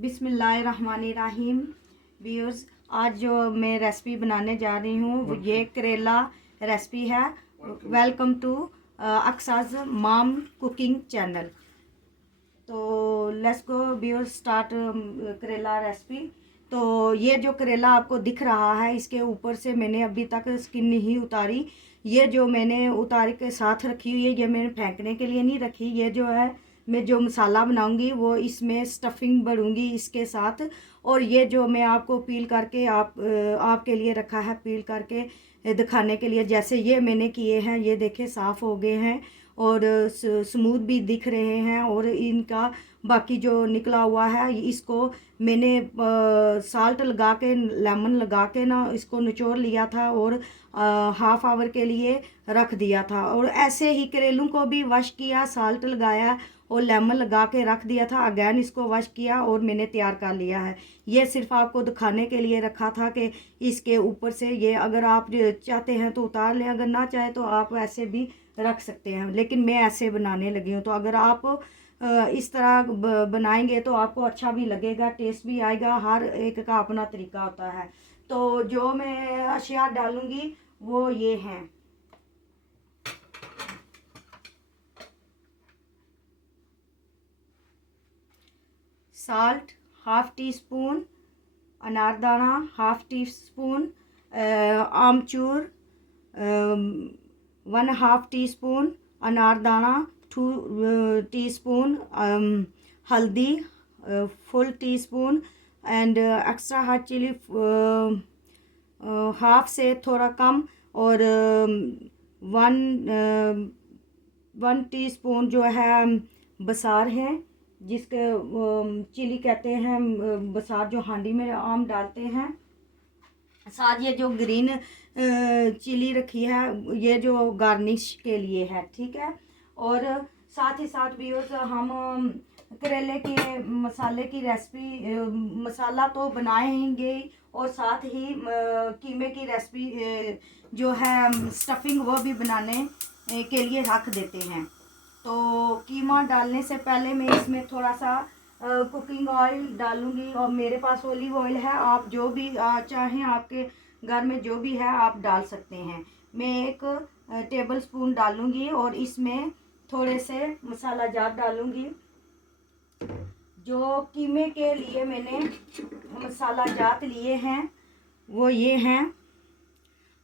बिस्मिल्लाहिर्रहमानिर्रहीम। व्यूअर्स, आज जो मैं रेसिपी बनाने जा रही हूँ ये करेला रेसिपी है। वेलकम टू अक्साज माम कुकिंग चैनल। तो लेट्स गो व्यूअर्स स्टार्ट करेला रेसिपी। तो ये जो करेला आपको दिख रहा है इसके ऊपर से मैंने अभी तक स्किन नहीं उतारी। ये जो मैंने उतार के साथ रखी हुई है ये मैंने फेंकने के लिए नहीं रखी। ये जो है मैं जो मसाला बनाऊंगी वो इसमें स्टफिंग भरूंगी इसके साथ। और ये जो मैं आपको पील करके आपके लिए रखा है पील करके दिखाने के लिए। जैसे ये मैंने किए हैं ये देखे साफ़ हो गए हैं और स्मूथ भी दिख रहे हैं। और इनका बाकी जो निकला हुआ है इसको मैंने साल्ट लगा के लेमन लगा के ना इसको निचोड़ लिया था और हाफ आवर के लिए रख दिया था। और ऐसे ही करेलों को भी वॉश किया, साल्ट लगाया और लेमन लगा के रख दिया था। अगैन इसको वॉश किया और मैंने तैयार कर लिया है। ये सिर्फ आपको दिखाने के लिए रखा था कि इसके ऊपर से ये अगर आप चाहते हैं तो उतार लें, अगर ना चाहे तो आप ऐसे भी रख सकते हैं। लेकिन मैं ऐसे बनाने लगी हूँ। तो अगर आप इस तरह बनाएंगे तो आपको अच्छा भी लगेगा, टेस्ट भी आएगा। हर एक का अपना तरीका होता है। तो जो मैं अशिया डालूंगी वो ये हैं। साल्ट हाफ टी स्पून, अनारदाना हाफ टी स्पून, आमचूर 1/2 टी स्पून, अनारदाना 2 टीस्पून, हल्दी full teaspoon and extra hot chilli half से थोड़ा कम और 1 टीस्पून जो है बसार है जिसके चिली कहते हैं। बसार जो हांडी में आम डालते हैं। साथ ये जो ग्रीन चिली रखी है ये जो गार्निश के लिए है, ठीक है। और साथ ही साथ भी हम करेले के मसाले की रेसिपी मसाला तो बनाएंगे और साथ ही कीमे की रेसिपी जो है स्टफिंग वो भी बनाने के लिए रख देते हैं। तो कीमा डालने से पहले मैं इसमें थोड़ा सा कुकिंग ऑयल डालूंगी और मेरे पास ऑलिव ऑयल है। आप जो भी चाहें आपके घर में जो भी है आप डाल सकते हैं। मैं 1 टेबल स्पून डालूंगी और इसमें थोड़े से मसाला जात डालूंगी। जो कीमे के लिए मैंने मसाला जात लिए हैं वो ये हैं।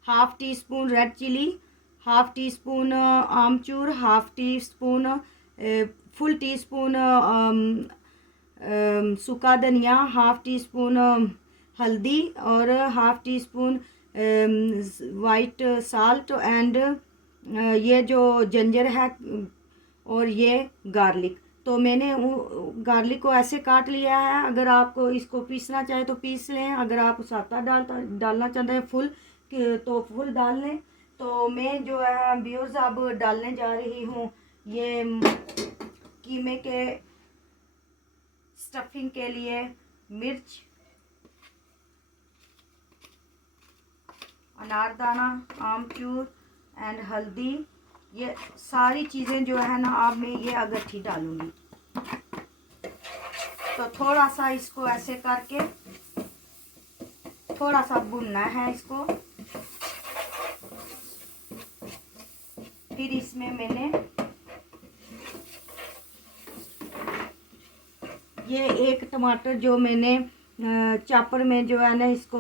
Half teaspoon red chili, half teaspoon आमचूर, half teaspoon full teaspoon सूखा धनिया, हाफ टी स्पून हल्दी और half teaspoon white salt and ये जो जिंजर है और ये गार्लिक। तो मैंने गार्लिक को ऐसे काट लिया है। अगर आपको इसको पीसना चाहे तो पीस लें, अगर आप साता डालना चाहते हैं फुल तो फुल डाल लें। तो मैं जो है व्यूअर्स अब डालने जा रही हूँ ये कीमे के स्टफिंग के लिए मिर्च, अनारदाना, आमचूर एंड हल्दी। ये सारी चीज़ें जो है ना अब मैं ये अगट्ठी डालूंगी। तो थोड़ा सा इसको ऐसे करके थोड़ा सा भुनना है इसको। फिर इसमें मैंने ये 1 टमाटर जो मैंने चॉपर में जो है ना इसको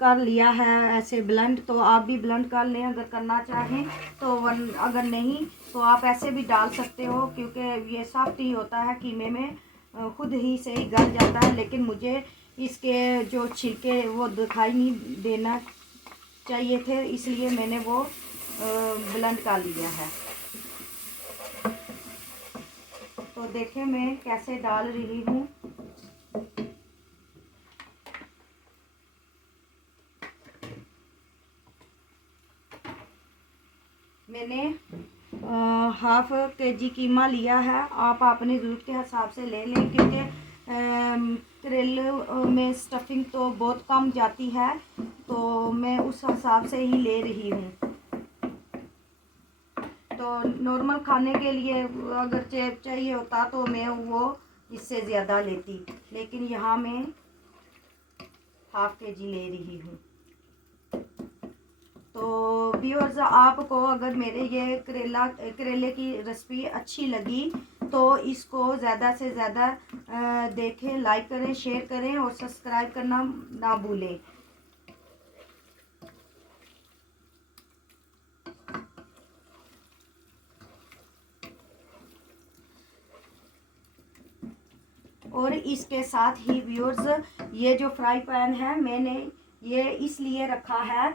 कर लिया है ऐसे ब्लेंड। तो आप भी ब्लेंड कर लें अगर करना चाहें तो, अगर नहीं तो आप ऐसे भी डाल सकते हो क्योंकि ये सॉफ्ट ही होता है कीमे में, खुद ही से ही गल जाता है। लेकिन मुझे इसके जो छिलके वो दिखाई नहीं देना चाहिए थे इसलिए मैंने वो ब्लेंड कर लिया है। तो देखें मैं कैसे डाल रही हूँ। मैंने हाफ केजी कीमा लिया है। आप अपनी ज़रूरत के हिसाब से ले लें क्योंकि करेले में स्टफिंग तो बहुत कम जाती है तो मैं उस हिसाब से ही ले रही हूँ। तो नॉर्मल खाने के लिए अगर चाहिए होता तो मैं वो इससे ज़्यादा लेती, लेकिन यहाँ मैं ½ kg ले रही हूँ। तो व्यूअर्स, आपको अगर मेरे ये करेले की रेसिपी अच्छी लगी तो इसको ज़्यादा से ज़्यादा देखें, लाइक करें, शेयर करें और सब्सक्राइब करना ना भूलें। और इसके साथ ही व्यूअर्स, ये जो फ्राई पैन है मैंने ये इसलिए रखा है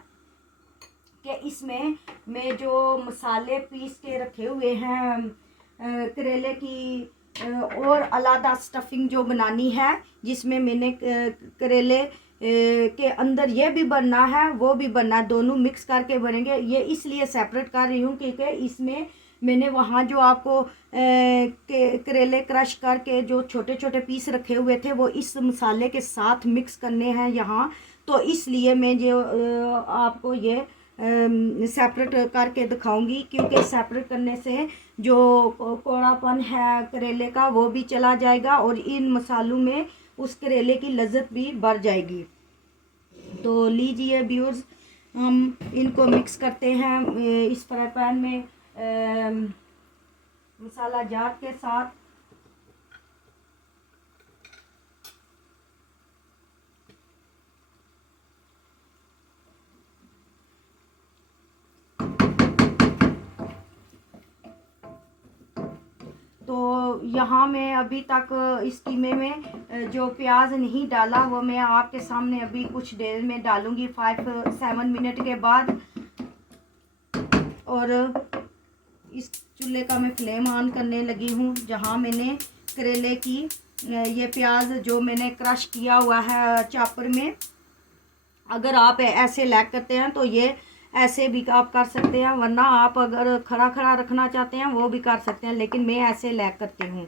कि इसमें मैं जो मसाले पीस के रखे हुए हैं करेले की और अलग स्टफिंग जो बनानी है, जिसमें मैंने करेले के अंदर ये भी बनना है वो भी बनना है, दोनों मिक्स करके बनेंगे। ये इसलिए सेपरेट कर रही हूँ क्योंकि इसमें मैंने वहाँ जो आपको करेले क्रश करके जो छोटे छोटे पीस रखे हुए थे वो इस मसाले के साथ मिक्स करने हैं यहाँ। तो इसलिए मैं जो आपको ये सेपरेट करके दिखाऊंगी, क्योंकि सेपरेट करने से जो कौड़ापन है करेले का वो भी चला जाएगा और इन मसालों में उस करेले की लज्जत भी बढ़ जाएगी। तो लीजिए व्यूअर्स, हम इनको मिक्स करते हैं इस फ्राई पैन में मसाला जात के साथ। तो यहाँ मैं अभी तक इस कीमे में जो प्याज नहीं डाला वो मैं आपके सामने अभी कुछ देर में डालूंगी, 5-7 मिनट के बाद। और इस चूल्हे का मैं फ्लेम ऑन करने लगी हूँ, जहाँ मैंने करेले की ये प्याज जो मैंने क्रश किया हुआ है चॉपर में, अगर आप ऐसे लैग करते हैं तो ये ऐसे भी आप कर सकते हैं, वरना आप अगर खड़ा खड़ा रखना चाहते हैं वो भी कर सकते हैं, लेकिन मैं ऐसे लैग करती हूँ।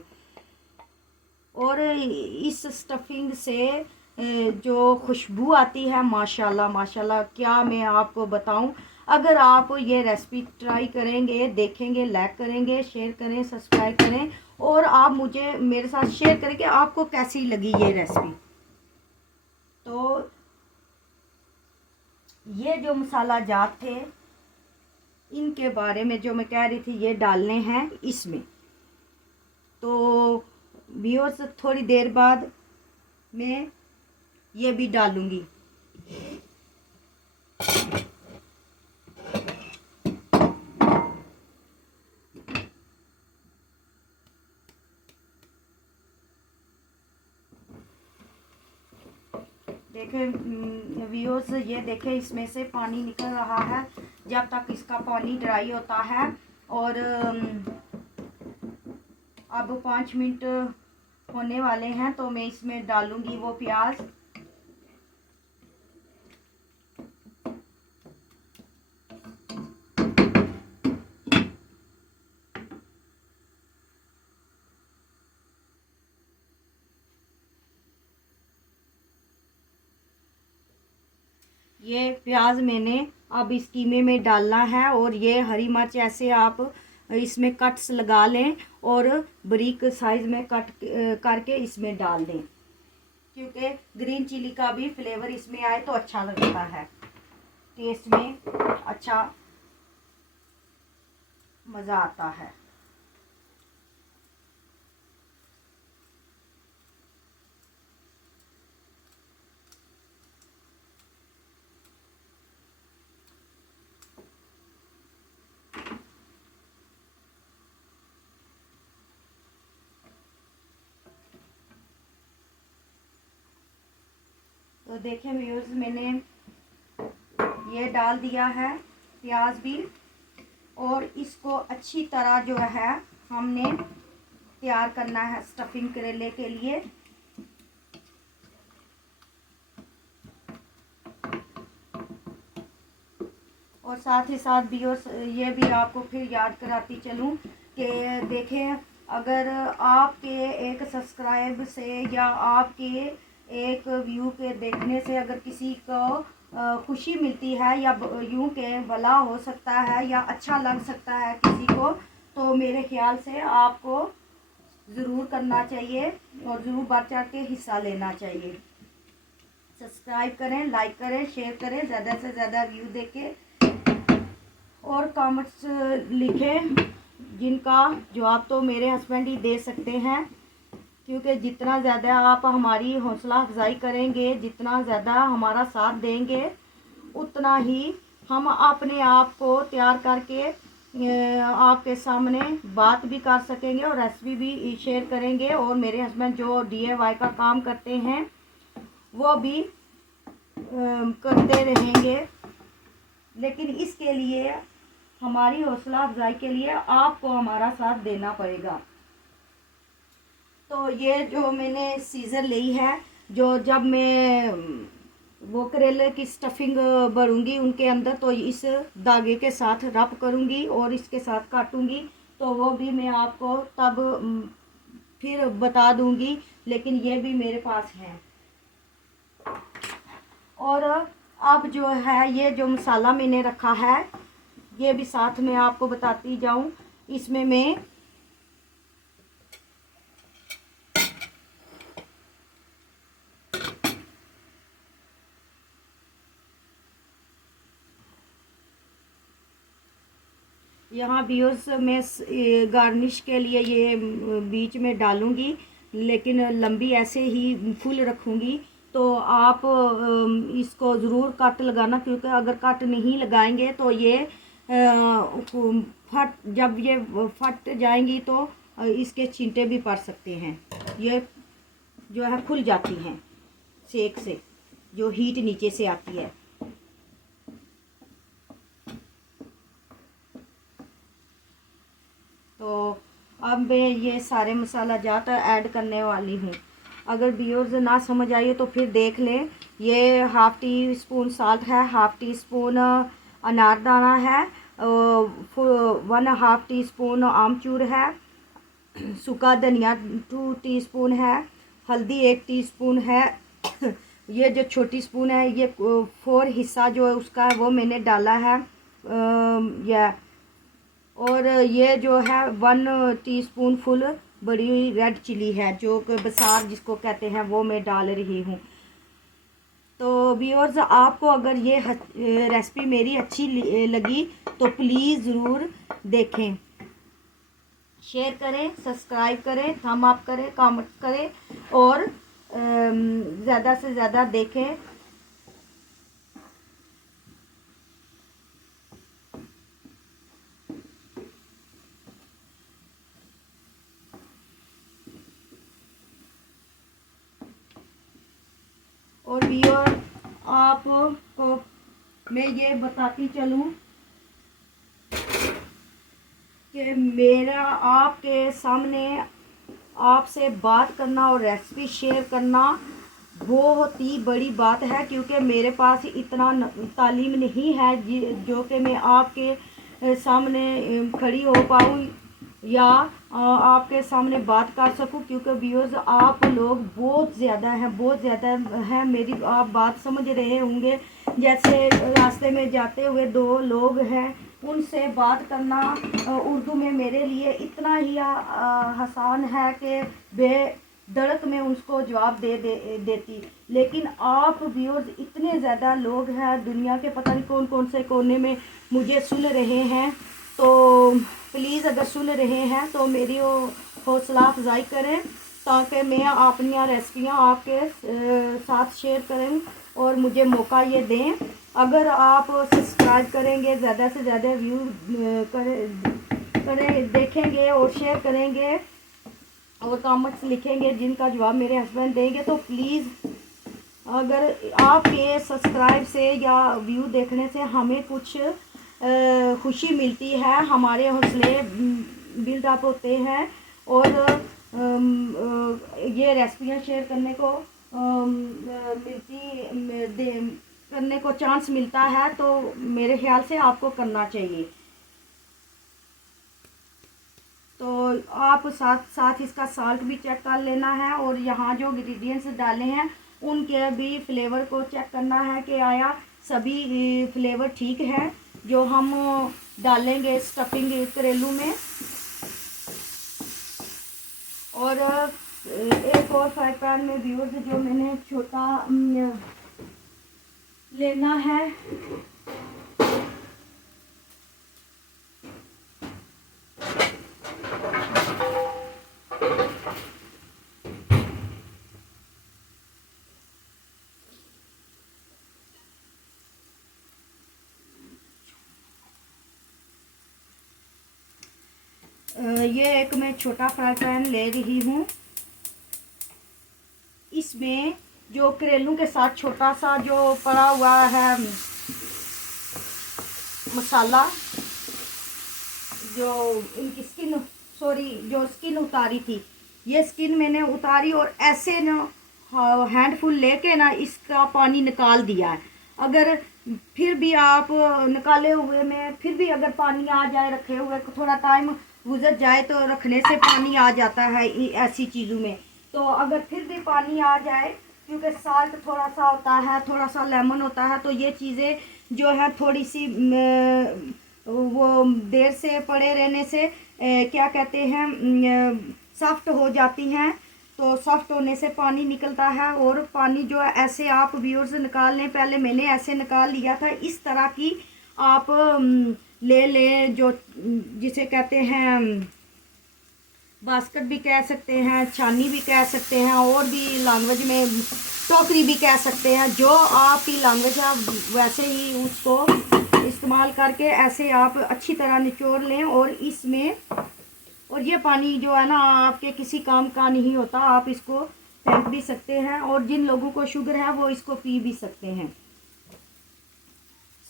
और इस स्टफिंग से जो खुशबू आती है माशाल्लाह माशाल्लाह, क्या मैं आपको बताऊं। अगर आप ये रेसिपी ट्राई करेंगे, देखेंगे, लाइक करेंगे, शेयर करें, सब्सक्राइब करें और आप मुझे मेरे साथ शेयर करें कि आपको कैसी लगी ये रेसिपी। तो ये जो मसाला जात थे इनके बारे में जो मैं कह रही थी, ये डालने हैं इसमें। तो व्यूअर्स, थोड़ी देर बाद मैं ये भी डालूंगी। देखें व्यूअर्स, ये देखें इसमें से पानी निकल रहा है। जब तक इसका पानी ड्राई होता है, और अब 5 मिनट होने वाले हैं, तो मैं इसमें डालूंगी वो प्याज। ये प्याज मैंने अब इस कीमे में डालना है, और ये हरी मिर्च ऐसे आप इसमें कट्स लगा लें और बारीक साइज में कट करके इसमें डाल दें, क्योंकि ग्रीन चिली का भी फ्लेवर इसमें आए तो अच्छा लगता है, टेस्ट में अच्छा मज़ा आता है। तो देखें व्यूअर्स, मैंने ये डाल दिया है प्याज भी, और इसको अच्छी तरह जो है हमने तैयार करना है स्टफिंग करेले के लिए। और साथ ही साथ व्यूअर्स, ये भी आपको फिर याद कराती चलूँ कि देखें, अगर आपके एक सब्सक्राइब से या आपके एक व्यू के देखने से अगर किसी को खुशी मिलती है, या यूँ के भला हो सकता है या अच्छा लग सकता है किसी को, तो मेरे ख्याल से आपको ज़रूर करना चाहिए और ज़रूर बढ़ चढ़ के हिस्सा लेना चाहिए। सब्सक्राइब करें, लाइक करें, शेयर करें, ज़्यादा से ज़्यादा व्यू देखें और कमेंट्स लिखें, जिनका जवाब तो मेरे हस्बैंड ही दे सकते हैं, क्योंकि जितना ज़्यादा आप हमारी हौसला अफजाई करेंगे, जितना ज़्यादा हमारा साथ देंगे, उतना ही हम अपने आप को तैयार करके आपके सामने बात भी कर सकेंगे और रेसिपी भी शेयर करेंगे। और मेरे हस्बैंड जो DIY का काम करते हैं वो भी करते रहेंगे, लेकिन इसके लिए हमारी हौसला अफजाई के लिए आपको हमारा साथ देना पड़ेगा। तो ये जो मैंने सीज़र ली है, जो जब मैं वो करेले की स्टफिंग भरूंगी उनके अंदर, तो इस धागे के साथ रब करूंगी और इसके साथ काटूंगी, तो वो भी मैं आपको तब फिर बता दूंगी, लेकिन ये भी मेरे पास है। और अब जो है ये जो मसाला मैंने रखा है, ये भी साथ में आपको बताती जाऊं। इसमें मैं यहाँ व्यूअर्स में गार्निश के लिए ये बीच में डालूंगी, लेकिन लंबी ऐसे ही फुल रखूंगी। तो आप इसको ज़रूर कट लगाना, क्योंकि अगर कट नहीं लगाएंगे तो ये जब ये फट जाएंगी तो इसके छींटे भी पड़ सकते हैं। ये जो है खुल जाती हैं सेक से, जो हीट नीचे से आती है। तो अब मैं ये सारे मसाला जात ऐड करने वाली हूँ। अगर व्यूअर्स ना समझ आइए तो फिर देख लें। ये 1/2 टी स्पून साल्ट है, 1/2 टी स्पून अनारदाना है, 1/2 टी स्पून आमचूर है, सूखा धनिया 2 टीस्पून है, हल्दी 1 टीस्पून है। ये जो छोटी स्पून है, ये 4 हिस्सा जो है उसका है वो मैंने डाला है। यह और ये जो है 1 टीस्पून फुल बड़ी रेड चिली है, जो बसार जिसको कहते हैं, वो मैं डाल रही हूँ। तो व्यूअर्स, आपको अगर ये रेसिपी मेरी अच्छी लगी तो प्लीज़ ज़रूर देखें, शेयर करें, सब्सक्राइब करें, थम अप करें, कमेंट करें और ज़्यादा से ज़्यादा देखें। और व्यूअर, आपको मैं ये बताती चलूँ कि मेरा आपके सामने आपसे बात करना और रेसिपी शेयर करना बहुत ही बड़ी बात है, क्योंकि मेरे पास इतना तालीम नहीं है जो कि मैं आपके सामने खड़ी हो पाऊँ या आपके सामने बात कर सकूं। क्योंकि व्यूअर्स, आप लोग बहुत ज़्यादा हैं, बहुत ज़्यादा हैं, मेरी आप बात समझ रहे होंगे। जैसे रास्ते में जाते हुए 2 लोग हैं, उनसे बात करना उर्दू में मेरे लिए इतना ही आसान है कि बेधड़क में उसको जवाब देती। लेकिन आप व्यूअर्स, इतने ज़्यादा लोग हैं दुनिया के, पता नहीं कौन कौन से कोने में मुझे सुन रहे हैं। तो प्लीज़ अगर सुन रहे हैं तो मेरी हौसला अफजाई करें, ताकि मैं अपनी रेसिपियाँ आपके साथ शेयर करें और मुझे मौका ये दें। अगर आप सब्सक्राइब करेंगे, ज़्यादा से ज़्यादा व्यू करें देखेंगे और शेयर करेंगे और कमेंट्स लिखेंगे, जिनका जवाब मेरे हस्बैंड देंगे, तो प्लीज़, अगर आपके सब्सक्राइब से या व्यू देखने से हमें कुछ खुशी मिलती है, हमारे हौसले बिल्डअप होते हैं और ये रेसिपियाँ शेयर करने को करने को चांस मिलता है, तो मेरे ख्याल से आपको करना चाहिए। तो आप साथ साथ इसका साल्ट भी चेक कर लेना है और यहाँ जो इंग्रेडिएंट्स डाले हैं उनके भी फ्लेवर को चेक करना है कि आया सभी फ्लेवर ठीक है जो हम डालेंगे स्टफिंग करेलू में। और एक और फ्राई पैन में व्यूअर्स जो मैंने छोटा लेना है। ये एक मैं छोटा फ्राई पैन ले रही हूँ। इसमें जो करेलों के साथ छोटा सा जो पड़ा हुआ है मसाला, जो इनकी जो स्किन उतारी थी, ये स्किन मैंने उतारी और ऐसे ना हैंडफुल लेके ना इसका पानी निकाल दिया है। अगर फिर भी आप निकाले हुए में फिर भी अगर पानी आ जाए, रखे हुए थोड़ा टाइम गुजर जाए तो रखने से पानी आ जाता है ऐसी चीज़ों में। तो अगर फिर भी पानी आ जाए, क्योंकि साल्ट थोड़ा सा होता है, थोड़ा सा लेमन होता है, तो ये चीज़ें जो है थोड़ी सी वो देर से पड़े रहने से क्या कहते हैं सॉफ्ट हो जाती हैं। तो सॉफ्ट होने से पानी निकलता है और पानी जो है ऐसे आप व्यूअर्स निकाल लें। पहले मैंने ऐसे निकाल लिया था। इस तरह की आप ले लें, जो जिसे कहते हैं बास्केट भी कह सकते हैं, छानी भी कह सकते हैं, और भी लैंग्वेज में टोकरी भी कह सकते हैं। जो आपकी लैंग्वेज है वैसे ही उसको इस्तेमाल करके ऐसे आप अच्छी तरह निचोड़ लें। और इसमें और ये पानी जो है ना आपके किसी काम का नहीं होता, आप इसको फेंक भी सकते हैं। और जिन लोगों को शुगर है वो इसको पी भी सकते हैं।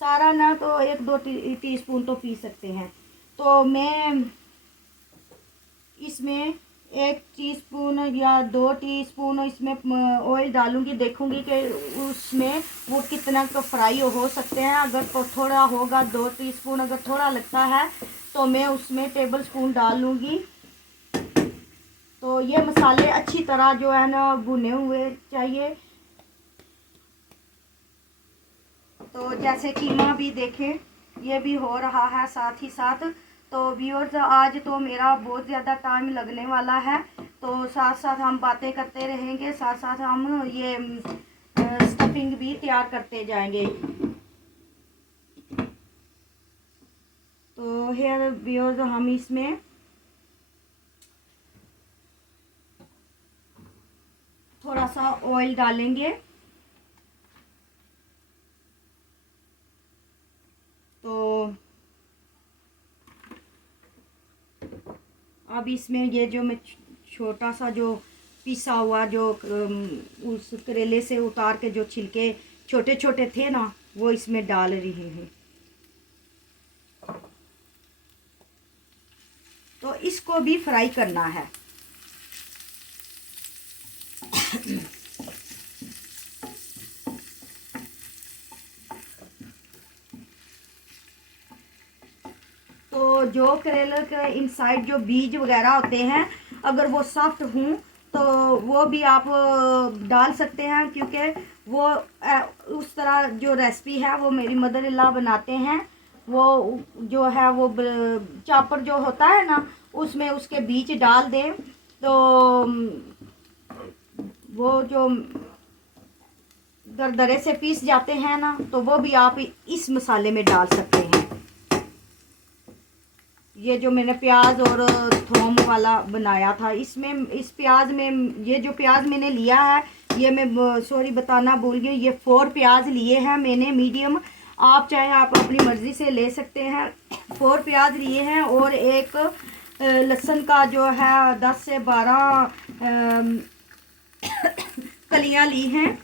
सारा ना तो 1-2 टीस्पून तो पी सकते हैं। तो मैं इसमें 1 टीस्पून या 2 टीस्पून इसमें ऑयल डालूंगी। देखूंगी कि उसमें वो कितना का फ्राई हो सकते हैं। अगर थोड़ा होगा 2 टीस्पून, अगर थोड़ा लगता है तो मैं उसमें टेबल स्पून डाल लूँगी। तो ये मसाले अच्छी तरह जो है ना भुने हुए चाहिए। तो जैसे कीमा भी देखें, ये भी हो रहा है साथ ही साथ। तो व्यूअर्स आज तो मेरा बहुत ज़्यादा टाइम लगने वाला है, तो साथ साथ हम बातें करते रहेंगे, साथ साथ हम ये स्टफिंग भी तैयार करते जाएंगे। तो हेयर व्यूअर्स हम इसमें थोड़ा सा ऑयल डालेंगे। तो अब इसमें ये जो मैं छोटा सा जो पिसा हुआ जो उस करेले से उतार के जो छिलके छोटे छोटे थे ना, वो इसमें डाल रही हूँ। तो इसको भी फ्राई करना है। तो जो करेले के इनसाइड जो बीज वगैरह होते हैं, अगर वो सॉफ्ट हों तो वो भी आप डाल सकते हैं, क्योंकि वो उस तरह जो रेसिपी है वो मेरी मदर इन लॉ बनाते हैं। वो जो है वो चॉपर जो होता है ना, उसमें उसके बीज डाल दें तो वो जो दरदरे से पीस जाते हैं ना, तो वो भी आप इस मसाले में डाल सकते हैं। ये जो मैंने प्याज और थोम वाला बनाया था, इसमें इस प्याज में ये जो प्याज मैंने लिया है, ये मैं सॉरी बताना भूल गई, ये 4 प्याज लिए हैं मैंने मीडियम। आप चाहे आप अपनी मर्ज़ी से ले सकते हैं। 4 प्याज लिए हैं और एक लहसुन का जो है 10 से 12 कलियां ली हैं।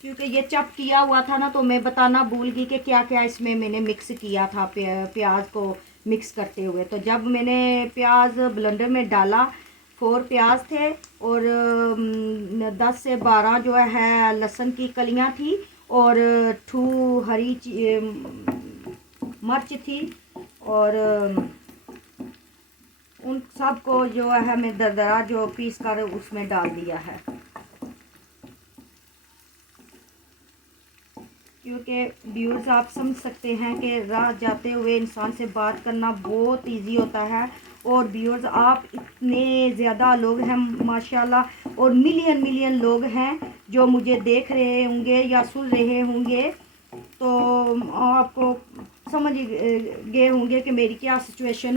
क्योंकि ये चप किया हुआ था ना, तो मैं बताना भूल गई कि क्या क्या इसमें मैंने मिक्स किया था प्याज को मिक्स करते हुए। तो जब मैंने प्याज ब्लेंडर में डाला, 4 प्याज थे और 10 से 12 जो है लहसुन की कलियां थी और 2 हरी मिर्च थी, और उन सब को जो है मैं दरदरा जो पीस कर उसमें डाल दिया है। के व्यूज़ आप समझ सकते हैं कि राह जाते हुए इंसान से बात करना बहुत इजी होता है। और व्यूअर्स आप इतने ज़्यादा लोग हैं माशाल्लाह, और मिलियन मिलियन लोग हैं जो मुझे देख रहे होंगे या सुन रहे होंगे, तो आपको समझ गए होंगे कि मेरी क्या सिचुएशन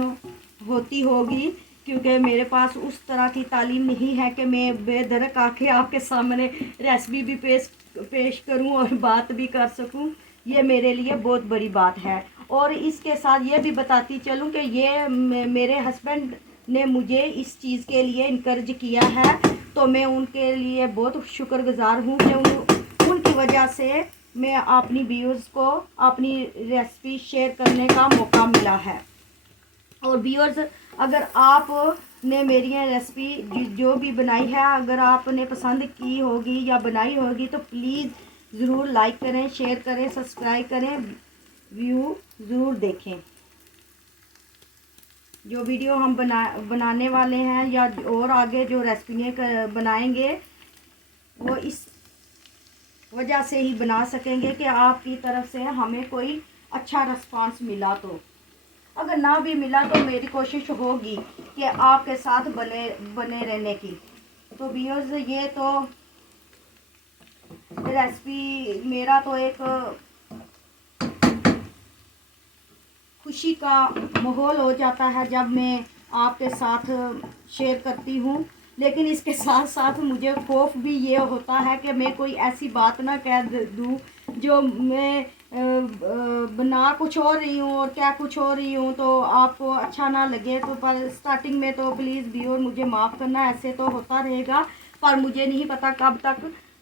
होती होगी, क्योंकि मेरे पास उस तरह की तालीम नहीं है कि मैं बेधड़क आके आपके सामने रेसिपी भी पेश करूं और बात भी कर सकूं। ये मेरे लिए बहुत बड़ी बात है। और इसके साथ ये भी बताती चलूं कि ये मेरे हस्बैंड ने मुझे इस चीज़ के लिए इनकरेज किया है, तो मैं उनके लिए बहुत शुक्रगुजार हूँ कि उनकी वजह से मैं अपनी व्यूअर्स को अपनी रेसिपी शेयर करने का मौका मिला है। और व्यूअर्स, अगर आप ने मेरी रेसिपी जो भी बनाई है अगर आपने पसंद की होगी या बनाई होगी, तो प्लीज़ ज़रूर लाइक करें, शेयर करें, सब्सक्राइब करें, व्यू ज़रूर देखें। जो वीडियो हम बनाने वाले हैं या और आगे जो रेसिपियाँ बनाएंगे, वो इस वजह से ही बना सकेंगे कि आपकी तरफ से हमें कोई अच्छा रिस्पांस मिला। तो अगर ना भी मिला तो मेरी कोशिश होगी कि आपके साथ बने रहने की। तो व्यूअर्स, ये तो रेसिपी मेरा तो एक खुशी का माहौल हो जाता है जब मैं आपके साथ शेयर करती हूँ, लेकिन इसके साथ साथ मुझे खौफ भी ये होता है कि मैं कोई ऐसी बात ना कह दूँ जो मैं बना कुछ और रही हूँ और क्या कुछ और रही हूँ, तो आपको अच्छा ना लगे। तो पर स्टार्टिंग में तो प्लीज़ व्यूअर मुझे माफ़ करना, ऐसे तो होता रहेगा, पर मुझे नहीं पता कब तक।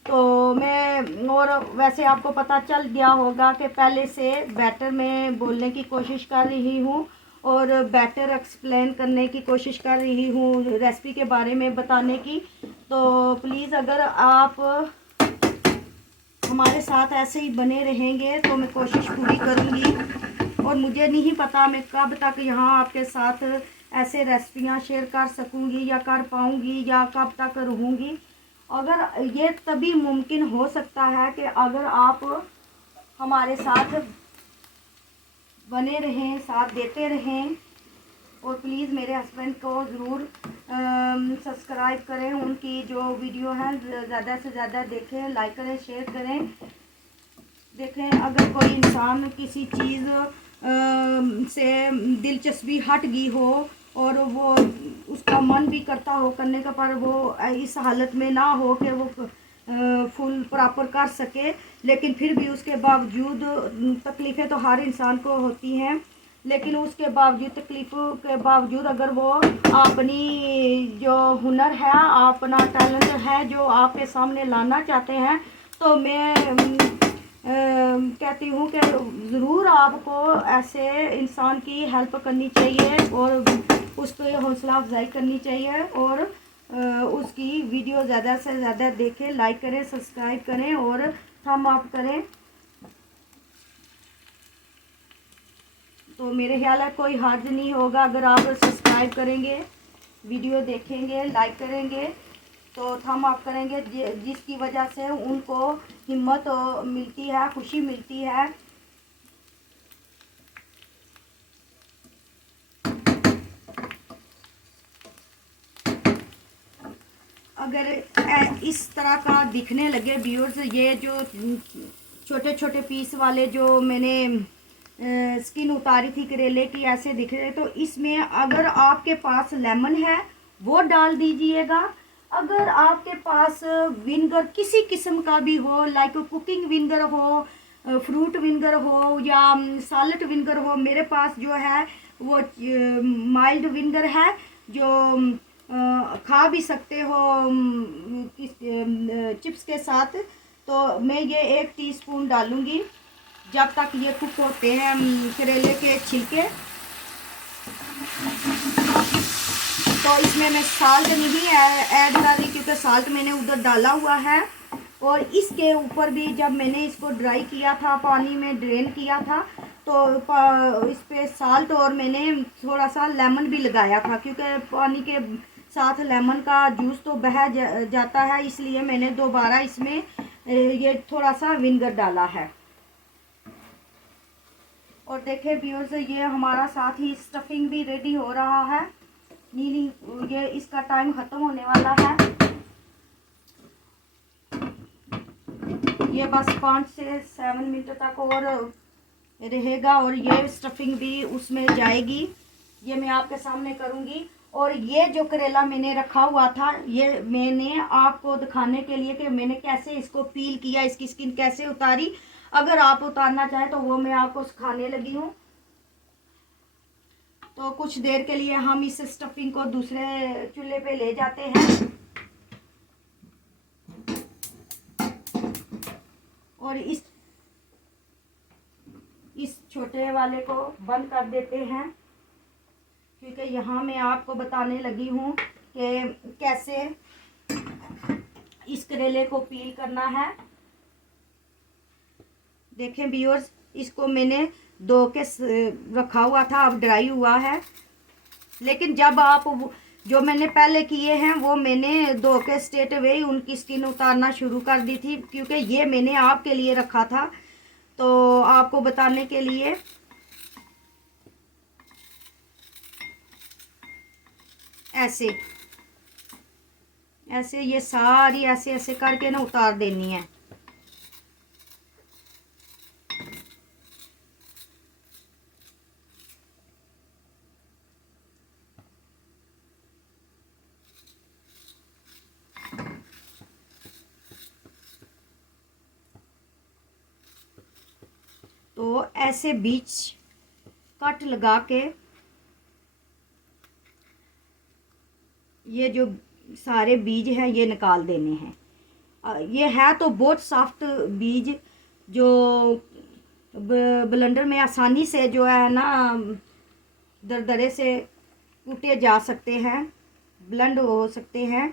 तो मैं, और वैसे आपको पता चल गया होगा कि पहले से बेटर मैं बोलने की कोशिश कर रही हूँ और बेटर एक्सप्लेन करने की कोशिश कर रही हूँ, रेसिपी के बारे में बताने की। तो प्लीज़ अगर आप हमारे साथ ऐसे ही बने रहेंगे तो मैं कोशिश पूरी करूँगी। और मुझे नहीं पता मैं कब तक यहाँ आपके साथ ऐसे रेसिपियाँ शेयर कर सकूँगी या कर पाऊँगी या कब तक रहूँगी। अगर ये तभी मुमकिन हो सकता है कि अगर आप हमारे साथ बने रहें, साथ देते रहें। और प्लीज़ मेरे हस्बैंड को ज़रूर सब्सक्राइब करें, उनकी जो वीडियो है ज़्यादा से ज़्यादा देखें, लाइक करें, शेयर करें। देखें, अगर कोई इंसान किसी चीज़ से दिलचस्पी हट गई हो और वो उसका मन भी करता हो करने का, पर वो इस हालत में ना हो कि वो फुल प्रॉपर कर सके, लेकिन फिर भी उसके बावजूद तकलीफ़ें तो हर इंसान को होती हैं, लेकिन उसके बावजूद तकलीफ़ों के बावजूद अगर वो अपनी जो हुनर है, अपना टैलेंट है जो आपके सामने लाना चाहते हैं, तो मैं कहती हूँ कि ज़रूर आपको ऐसे इंसान की हेल्प करनी चाहिए और उसको हौसला अफजाई करनी चाहिए और उसकी वीडियो ज़्यादा से ज़्यादा देखें, लाइक करें, सब्सक्राइब करें और थम अप करें। तो मेरे ख्याल है कोई हर्ज नहीं होगा अगर आप सब्सक्राइब करेंगे, वीडियो देखेंगे, लाइक करेंगे, तो थम अप करेंगे, जिसकी वजह से उनको हिम्मत मिलती है, खुशी मिलती है। अगर इस तरह का दिखने लगे व्यूअर्स, ये जो छोटे छोटे पीस वाले जो मैंने स्किन उतारी थी करेले की, ऐसे दिख रहे, तो इसमें अगर आपके पास लेमन है वो डाल दीजिएगा। अगर आपके पास विनेगर किसी किस्म का भी हो, लाइक कुकिंग विनेगर हो, फ्रूट विनेगर हो या सॉल्ट विनेगर हो, मेरे पास जो है वो माइल्ड विनेगर है जो खा भी सकते हो चिप्स के साथ। तो मैं ये 1 टीस्पून डालूंगी जब तक ये कुक होते हैं करेले के छिलके। तो इसमें मैं साल्ट नहीं ऐड कर रही क्योंकि साल्ट मैंने उधर डाला हुआ है। और इसके ऊपर भी जब मैंने इसको ड्राई किया था, पानी में ड्रेन किया था, तो इस पे साल्ट और मैंने थोड़ा सा लेमन भी लगाया था, क्योंकि पानी के साथ लेमन का जूस तो बह जाता है, इसलिए मैंने दोबारा इसमें ये थोड़ा सा विनेगर डाला है। और देखें व्यूअर्स, ये हमारा साथ ही स्टफिंग भी रेडी हो रहा है। नीली ये इसका टाइम ख़त्म होने वाला है। ये बस 5 से 7 मिनट तक और रहेगा और ये स्टफिंग भी उसमें जाएगी। ये मैं आपके सामने करूँगी। और ये जो करेला मैंने रखा हुआ था, ये मैंने आपको दिखाने के लिए कि मैंने कैसे इसको पील किया, इसकी स्किन कैसे उतारी। अगर आप उतारना चाहें तो वो मैं आपको सिखाने लगी हूँ। तो कुछ देर के लिए हम इस स्टफिंग को दूसरे चूल्हे पे ले जाते हैं और इस छोटे वाले को बंद कर देते हैं, क्योंकि यहाँ मैं आपको बताने लगी हूँ कि कैसे इस करेले को पील करना है। देखें व्यूअर्स, इसको मैंने धो के रखा हुआ था, अब ड्राई हुआ है। लेकिन जब आप जो मैंने पहले किए हैं वो मैंने धो के स्ट्रेट अवे उनकी स्किन उतारना शुरू कर दी थी, क्योंकि ये मैंने आपके लिए रखा था, तो आपको बताने के लिए। ऐसे ऐसे ये सारी ऐसे ऐसे करके ना उतार देनी है। तो ऐसे बीच कट लगा के ये जो सारे बीज हैं ये निकाल देने हैं। ये है तो बहुत सॉफ्ट बीज, जो ब्लेंडर में आसानी से जो है ना दरदरे से कूटे जा सकते हैं, ब्लेंड हो सकते हैं।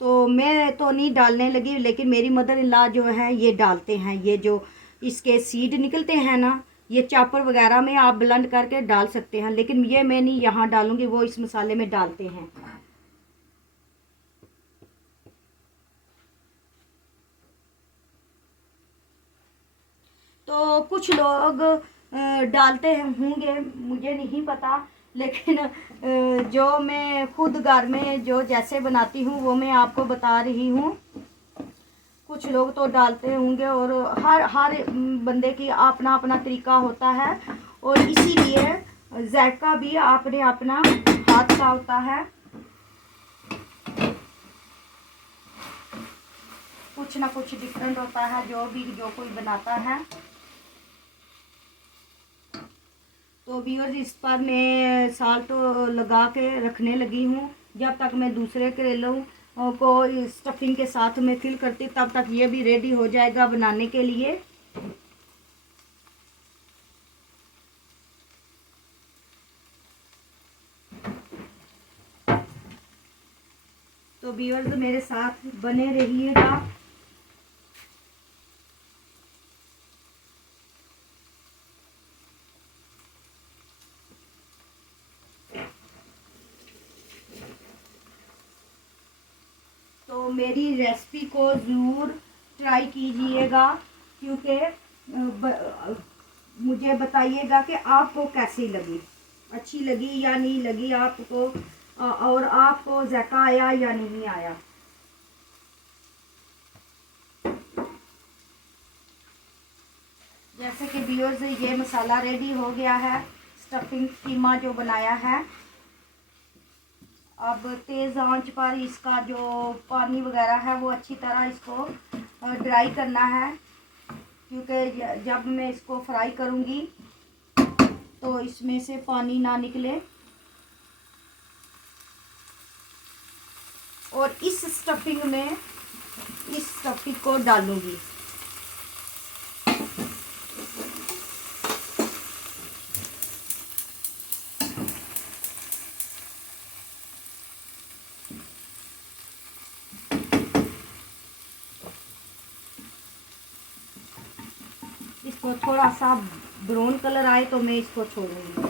तो मैं तो नहीं डालने लगी, लेकिन मेरी मदर इन लॉ जो है ये डालते हैं। ये जो इसके सीड निकलते हैं ना, ये चॉपर वगैरह में आप ब्लेंड करके डाल सकते हैं, लेकिन ये मैं नहीं यहाँ डालूंगी, वो इस मसाले में डालते हैं। तो कुछ लोग डालते होंगे, मुझे नहीं पता, लेकिन जो मैं खुद घर में जो जैसे बनाती हूँ वो मैं आपको बता रही हूँ। कुछ लोग तो डालते होंगे और हर बंदे की अपना अपना तरीका होता है, और इसीलिए जायका भी आपने अपना हाथ का होता है। कुछ ना कुछ डिफरेंट होता है जो कोई बनाता है। तो व्यूअर्स, इस पर मैं साल्ट लगा के रखने लगी हूँ। जब तक मैं दूसरे करेलों को स्टफिंग के साथ में फिल करती, तब तक ये भी रेडी हो जाएगा बनाने के लिए। तो व्यूअर्स मेरे साथ बने रहिएगा। तो मेरी रेसिपी को ज़रूर ट्राई कीजिएगा, क्योंकि मुझे बताइएगा कि आपको कैसी लगी, अच्छी लगी या नहीं लगी आपको, और आपको जायका आया या नहीं आया। जैसे कि व्यूअर्स, ये मसाला रेडी हो गया है, स्टफिंग कीमा जो बनाया है। अब तेज़ आंच पर इसका जो पानी वगैरह है वो अच्छी तरह इसको ड्राई करना है, क्योंकि जब मैं इसको फ्राई करूँगी तो इसमें से पानी ना निकले। और इस स्टफिंग में इस स्टफिंग को डालूँगी। इसको थोड़ा सा ब्राउन कलर आए तो मैं इसको छोड़ूंगी।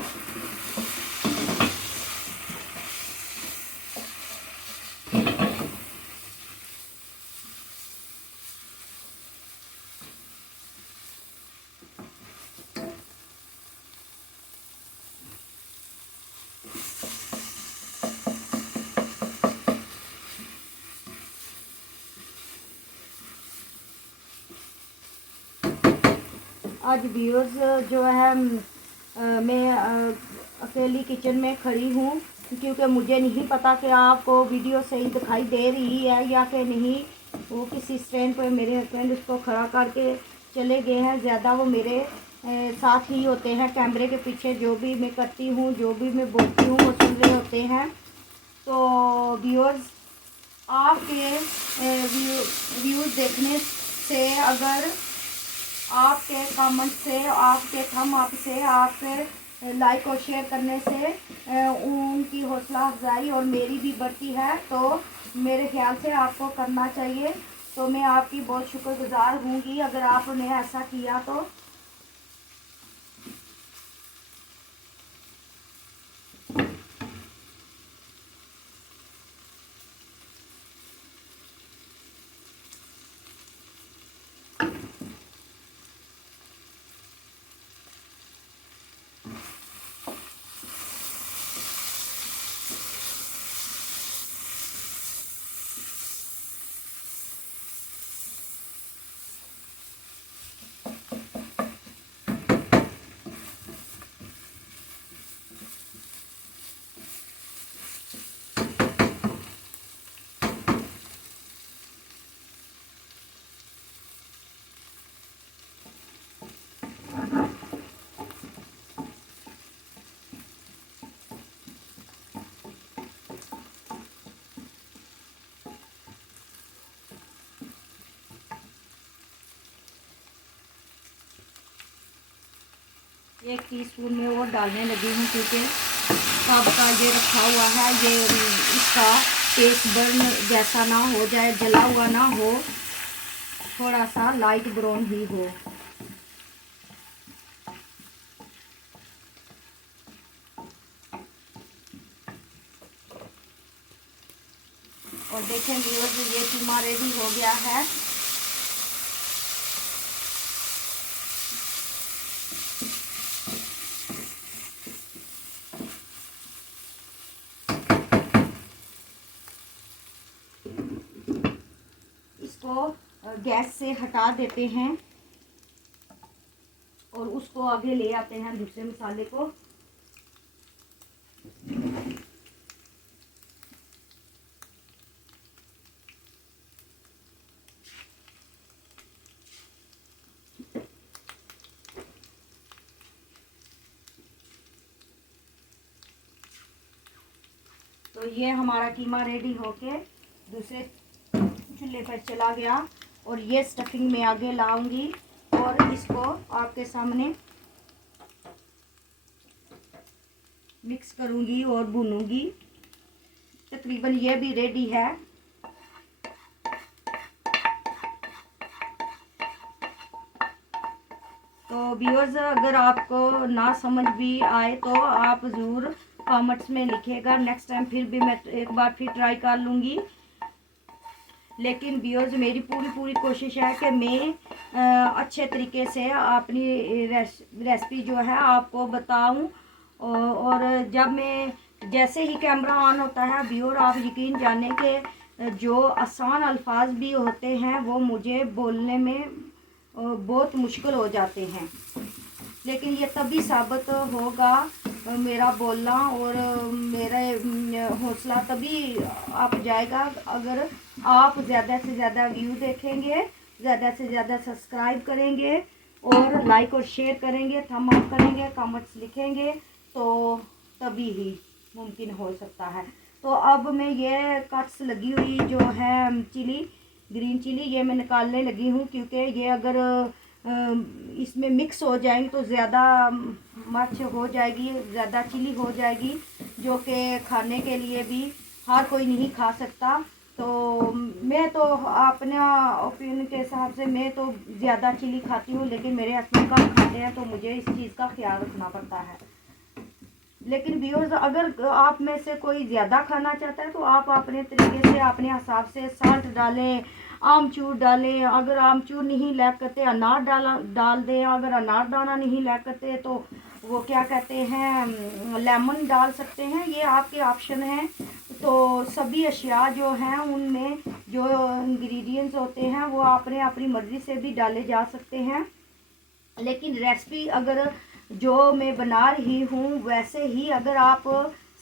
आज व्यूअर्स जो है मैं अकेली किचन में खड़ी हूँ, क्योंकि मुझे नहीं पता कि आपको वीडियो सही दिखाई दे रही है या कि नहीं। वो किसी स्टैंड पर मेरे हस्बैंड उसको खड़ा करके चले गए हैं। ज़्यादा वो मेरे साथ ही होते हैं, कैमरे के पीछे जो भी मैं करती हूँ, जो भी मैं बोलती हूँ वो सुन रहे होते हैं। तो व्यूअर्स, आपके व्यूज़ देखने से, अगर आपके कमेंट से, आपके थम अप से, आपके लाइक और शेयर करने से उनकी हौसला अफजाई और मेरी भी बढ़ती है, तो मेरे ख्याल से आपको करना चाहिए। तो मैं आपकी बहुत शुक्रगुजार हूँगी अगर आपने ऐसा किया तो। एक टीस्पून में और डालने लगी हूँ, क्योंकि कब का ये रखा हुआ है, ये इसका टेस्ट बर्न जैसा ना हो जाए, जला हुआ ना हो, थोड़ा सा लाइट ब्राउन ही हो। और देखें व्यूअर्स, ये कीमा रेडी हो गया है। इसको गैस से हटा देते हैं और उसको आगे ले आते हैं दूसरे मसाले को। तो ये हमारा कीमा रेडी होके दूसरे चूल्हे पर चला गया, और ये स्टफिंग में आगे लाऊंगी और इसको आपके सामने मिक्स करूंगी और भूनूंगी। तकरीबन ये भी रेडी है। तो व्यूअर्स, अगर आपको ना समझ भी आए तो आप ज़रूर कमेंट्स में लिखिएगा। नेक्स्ट टाइम फिर भी मैं एक बार फिर ट्राई कर लूँगी। लेकिन व्यूअर्स, मेरी पूरी कोशिश है कि मैं अच्छे तरीके से अपनी रेसिपी जो है आपको बताऊं। और जब मैं जैसे ही कैमरा ऑन होता है व्यूअर, आप यकीन जाने के जो आसान अल्फाज भी होते हैं वो मुझे बोलने में बहुत मुश्किल हो जाते हैं। लेकिन ये तभी साबित होगा मेरा बोलना और मेरा हौसला तभी आप जाएगा अगर आप ज़्यादा से ज़्यादा व्यू देखेंगे, ज़्यादा से ज़्यादा सब्सक्राइब करेंगे और लाइक और शेयर करेंगे, थम अप करेंगे, कमेंट्स लिखेंगे, तो तभी ही मुमकिन हो सकता है। तो अब मैं ये कट्स लगी हुई जो है चिली, ग्रीन चिली, ये मैं निकालने लगी हूँ, क्योंकि ये अगर इसमें मिक्स हो जाएंगी तो ज़्यादा मिर्च हो जाएगी, ज़्यादा चिली हो जाएगी, जो कि खाने के लिए भी हर कोई नहीं खा सकता। तो मैं तो अपने ओपिनियन के हिसाब से मैं तो ज़्यादा चिली खाती हूँ, लेकिन मेरे हस्बैंड कम खाते हैं, तो मुझे इस चीज़ का ख्याल रखना पड़ता है। लेकिन व्यूअर्स, अगर आप में से कोई ज़्यादा खाना चाहता है तो आप अपने तरीके से, अपने हिसाब से साल्ट डालें, आमचूर डालें। अगर आमचूर नहीं लैक करते अनार डाल दें। अगर अनार दाना नहीं लैक करते तो वो क्या कहते हैं, लेमन डाल सकते हैं। ये आपके ऑप्शन हैं। तो सभी अशिया जो हैं उनमें जो इंग्रेडिएंट्स होते हैं वो आपने अपनी मर्ज़ी से भी डाले जा सकते हैं। लेकिन रेसिपी अगर जो मैं बना रही हूँ वैसे ही अगर आप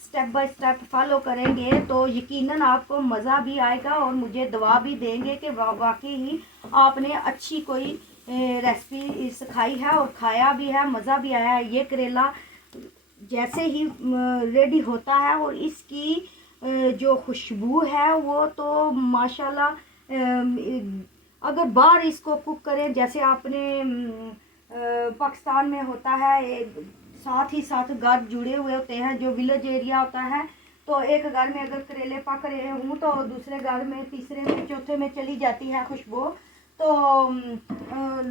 स्टेप बाय स्टेप फॉलो करेंगे तो यकीनन आपको मज़ा भी आएगा और मुझे दुआ भी देंगे कि वाकई ही आपने अच्छी कोई रेसिपी सिखाई है और खाया भी है, मज़ा भी आया है। ये करेला जैसे ही रेडी होता है और इसकी जो खुशबू है वो तो माशाल्लाह, अगर बाहर इसको कुक करें जैसे आपने पाकिस्तान में होता है, साथ ही साथ घर जुड़े हुए होते हैं, जो विलेज एरिया होता है, तो एक घर में अगर करेले पक रहे हूँ तो दूसरे घर में, तीसरे में, चौथे में चली जाती है खुशबू। तो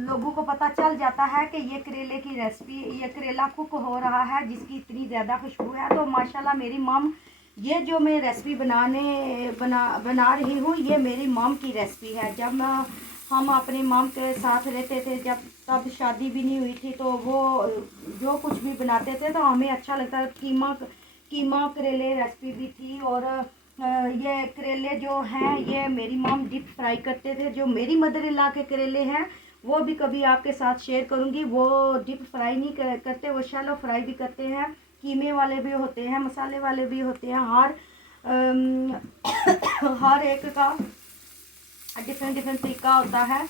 लोगों को पता चल जाता है कि ये करेले की रेसिपी, ये करेला कुक हो रहा है जिसकी इतनी ज़्यादा खुशबू है। तो माशाल्लाह मेरी मम, ये जो मैं रेसिपी बना रही हूँ ये मेरी मम की रेसिपी है। जब हम अपने मम के साथ रहते थे, जब तब शादी भी नहीं हुई थी, तो वो जो कुछ भी बनाते थे तो हमें अच्छा लगता था। कीमा करेले रेसिपी भी थी। और ये करेले जो हैं ये मेरी मम डीप फ्राई करते थे। जो मेरी मदर इन लॉ के करेले हैं वो भी कभी आपके साथ शेयर करूंगी। वो डीप फ्राई नहीं करते, वो शैलो फ्राई भी करते हैं। कीमे वाले भी होते हैं, मसाले वाले भी होते हैं। हर एक का डिफरेंट तरीका होता है।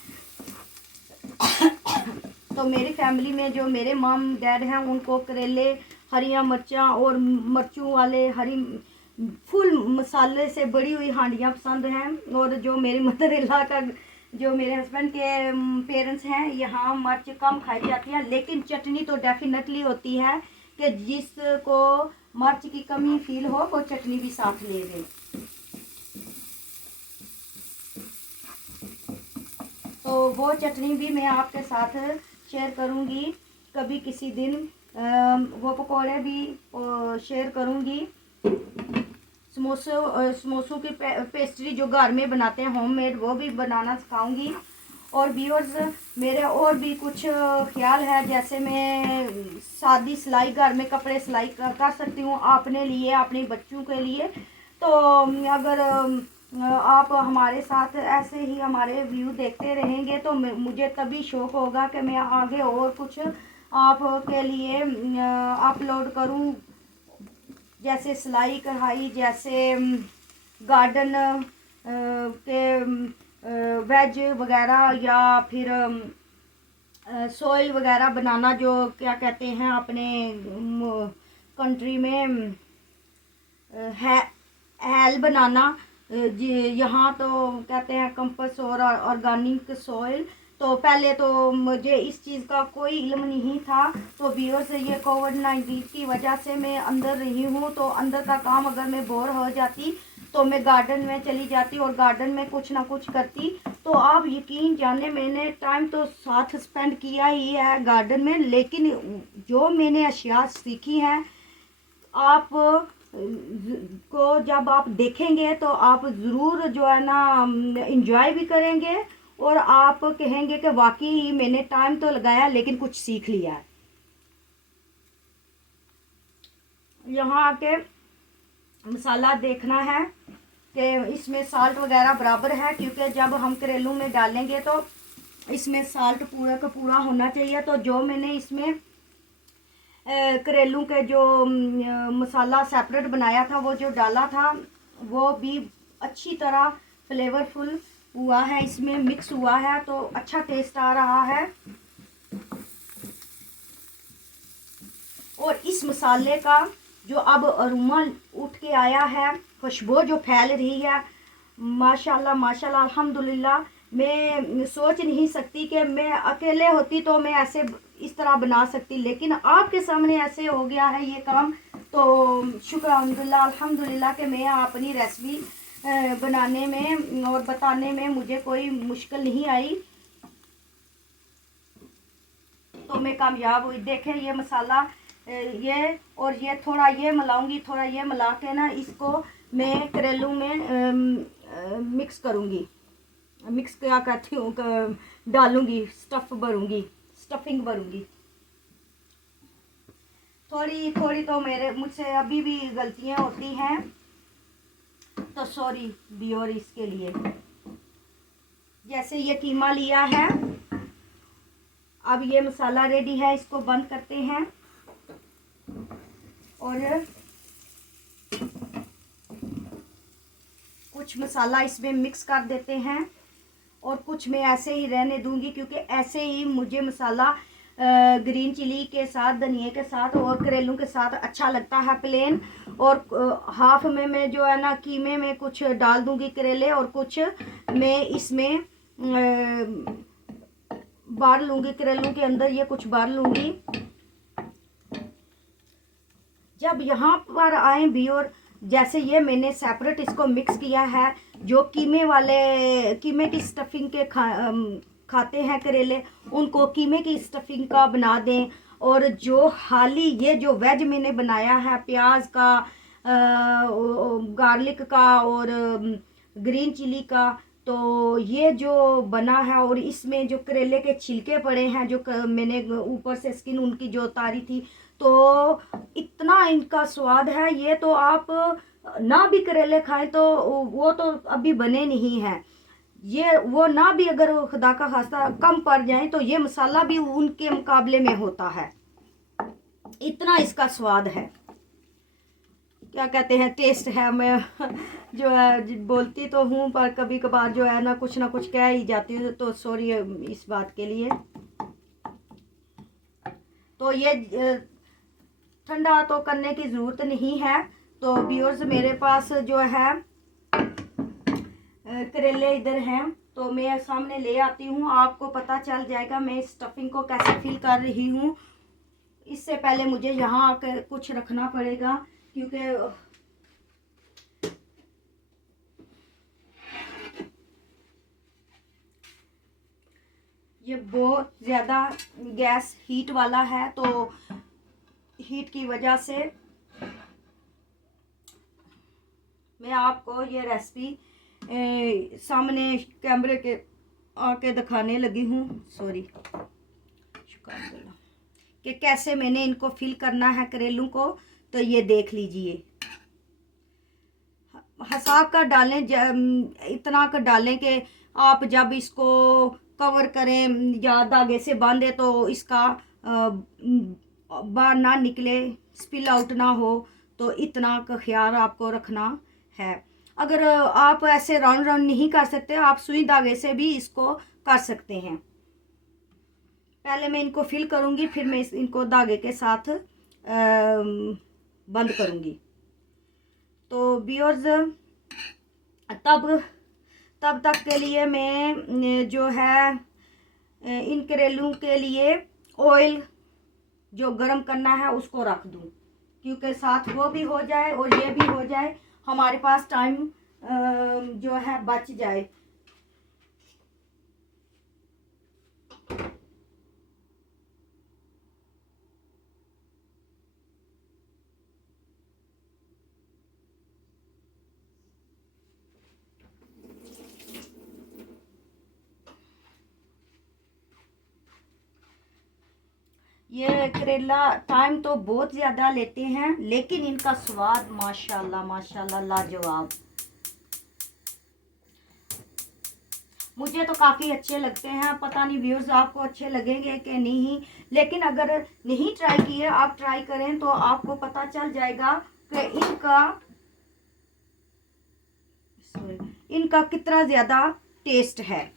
तो मेरी फैमिली में जो मेरे मम डैड हैं उनको करेले, हरिया मिर्चा और मिर्चों वाले हरी फुल मसाले से बड़ी हुई हांडियाँ पसंद हैं। और जो मेरी मदर इन लॉ का, जो मेरे हस्बैंड के पेरेंट्स हैं, यहाँ मिर्च कम खाई जाती है, लेकिन चटनी तो डेफिनेटली होती है कि जिसको मिर्च की कमी फील हो वो चटनी भी साथ ले दे। तो वो चटनी भी मैं आपके साथ शेयर करूँगी कभी किसी दिन। वो पकौड़े भी शेयर करूँगी। समोसों की पेस्ट्री जो घर में बनाते हैं होममेड, वो भी बनाना सिखाऊंगी। और व्यूअर्स, मेरे और भी कुछ ख्याल है, जैसे मैं सादी सिलाई घर में कपड़े सिलाई कर सकती हूँ अपने लिए, अपने बच्चों के लिए। तो अगर आप हमारे साथ ऐसे ही हमारे व्यू देखते रहेंगे तो मुझे तभी शौक होगा कि मैं आगे और कुछ आपके लिए अपलोड करूं, जैसे सिलाई कढ़ाई, जैसे गार्डन के वेज वगैरह, या फिर सॉइल वगैरह बनाना, जो क्या कहते हैं अपने कंट्री में है, हैल बनाना। यहाँ तो कहते हैं कंपोस्ट और ऑर्गेनिक सॉइल। तो पहले तो मुझे इस चीज़ का कोई इल्म नहीं था। तो व्यूअर्स, ये कोविड-19 की वजह से मैं अंदर रही हूँ, तो अंदर का काम अगर मैं बोर हो जाती तो मैं गार्डन में चली जाती और गार्डन में कुछ ना कुछ करती। तो आप यकीन जाने, मैंने टाइम तो साथ स्पेंड किया ही है गार्डन में, लेकिन जो मैंने अशिया सीखी हैं, आप को जब आप देखेंगे तो आप ज़रूर जो है ना इंजॉय भी करेंगे और आप कहेंगे कि वाकई मैंने टाइम तो लगाया लेकिन कुछ सीख लिया है। यहाँ आके मसाला देखना है कि इसमें साल्ट वगैरह बराबर है, क्योंकि जब हम करेलू में डालेंगे तो इसमें साल्ट पूरा का पूरा होना चाहिए। तो जो मैंने इसमें करेलू के जो मसाला सेपरेट बनाया था, वो जो डाला था, वो भी अच्छी तरह फ्लेवरफुल हुआ है, इसमें मिक्स हुआ है, तो अच्छा टेस्ट आ रहा है। और इस मसाले का जो अब अरोमा उठ के आया है, खुशबू जो फैल रही है, माशाल्लाह माशाल्लाह अल्हम्दुलिल्लाह। मैं सोच नहीं सकती कि मैं अकेले होती तो मैं ऐसे इस तरह बना सकती, लेकिन आपके सामने ऐसे हो गया है ये काम। तो शुक्र अल्हम्दुलिल्लाह कि मैं अपनी रेसिपी बनाने में और बताने में मुझे कोई मुश्किल नहीं आई, तो मैं कामयाब हुई। देखें ये मसाला, ये और ये थोड़ा ये मिलाऊंगी, थोड़ा ये मिला के ना इसको मैं करेलू में मिक्स करूँगी। मिक्स क्या कहती हूँ, डालूंगी, स्टफिंग भरूंगी। थोड़ी थोड़ी तो मुझसे अभी भी गलतियाँ होती हैं, तो सॉरी व्यूअर इसके लिए। जैसे ये कीमा लिया है, अब ये मसाला रेडी है, इसको बंद करते हैं और कुछ मसाला इसमें मिक्स कर देते हैं और कुछ मैं ऐसे ही रहने दूंगी, क्योंकि ऐसे ही मुझे मसाला ग्रीन चिली के साथ, धनिया के साथ और करेलों के साथ अच्छा लगता है प्लेन। और हाफ में मैं जो है ना कीमे में कुछ डाल दूंगी करेले, और कुछ मैं इसमें बार लूंगी, करेलों के अंदर ये कुछ बार लूंगी। जब यहाँ पर आए भी, और जैसे ये मैंने सेपरेट इसको मिक्स किया है, जो कीमे की स्टफिंग के खाते हैं करेले, उनको कीमे की स्टफिंग का बना दें। और जो हाली ये जो वेज मैंने बनाया है प्याज का, गार्लिक का और ग्रीन चिली का, तो ये जो बना है, और इसमें जो करेले के छिलके पड़े हैं, जो मैंने ऊपर से स्किन उनकी जो उतारी थी, तो इतना इनका स्वाद है। ये तो आप ना भी करेले खाएं तो वो तो अभी बने नहीं हैं, ये वो ना भी अगर खुदा का खास्ता कम पड़ जाए तो ये मसाला भी उनके मुकाबले में होता है, इतना इसका स्वाद है। क्या कहते हैं, टेस्ट है। मैं जो है बोलती तो हूँ, पर कभी कभार जो है ना कुछ कह ही जाती हूँ, तो सॉरी इस बात के लिए। तो ये ठंडा तो करने की ज़रूरत नहीं है। तो व्यूअर्स, मेरे पास जो है करेले इधर हैं, तो मैं सामने ले आती हूँ, आपको पता चल जाएगा मैं स्टफिंग को कैसे फिल कर रही हूँ। इससे पहले मुझे यहाँ आकर कुछ रखना पड़ेगा, क्योंकि ये बहुत ज़्यादा गैस हीट वाला है, तो हीट की वजह से मैं आपको ये रेसिपी सामने कैमरे के आके दिखाने लगी हूँ, सॉरी, कि कैसे मैंने इनको फिल करना है करेलों को। तो ये देख लीजिए, हिसाब का डालें, इतना का डालें कि आप जब इसको कवर करें या धागे से बांधे तो इसका बाहर ना निकले, स्पिल आउट ना हो, तो इतना का ख्याल आपको रखना है। अगर आप ऐसे राउंड राउंड नहीं कर सकते, आप सुई धागे से भी इसको कर सकते हैं। पहले मैं इनको फिल करूंगी, फिर मैं इनको धागे के साथ बंद करूंगी। तो व्यूअर्स, तब तक के लिए मैं जो है इन करेलों के लिए ऑयल जो गरम करना है उसको रख दूं, क्योंकि साथ वो भी हो जाए और ये भी हो जाए, हमारे पास टाइम जो है बच जाए। ये करेला टाइम तो बहुत ज़्यादा लेते हैं, लेकिन इनका स्वाद माशाल्लाह माशाल्लाह लाजवाब। मुझे तो काफ़ी अच्छे लगते हैं, पता नहीं व्यूअर्स आपको अच्छे लगेंगे कि नहीं, लेकिन अगर नहीं ट्राई किए, आप ट्राई करें तो आपको पता चल जाएगा कि इनका कितना ज़्यादा टेस्ट है।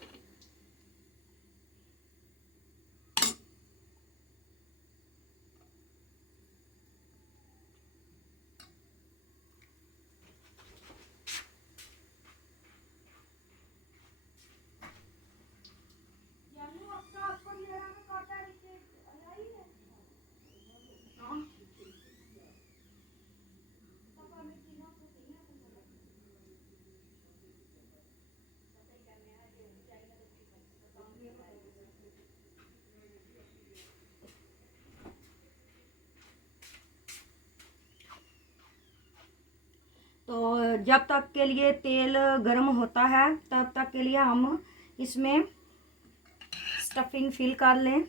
तो जब तक के लिए तेल गर्म होता है, तब तक के लिए हम इसमें स्टफिंग फिल कर लें।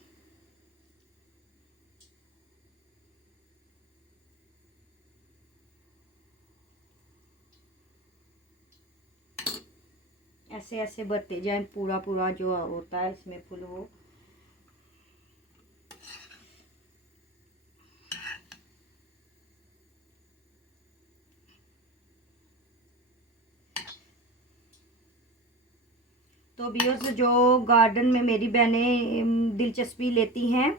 ऐसे ऐसे भरते जाएं, पूरा पूरा जो होता है इसमें फुल वो। तो व्यूअर्स, जो गार्डन में मेरी बहनें दिलचस्पी लेती हैं,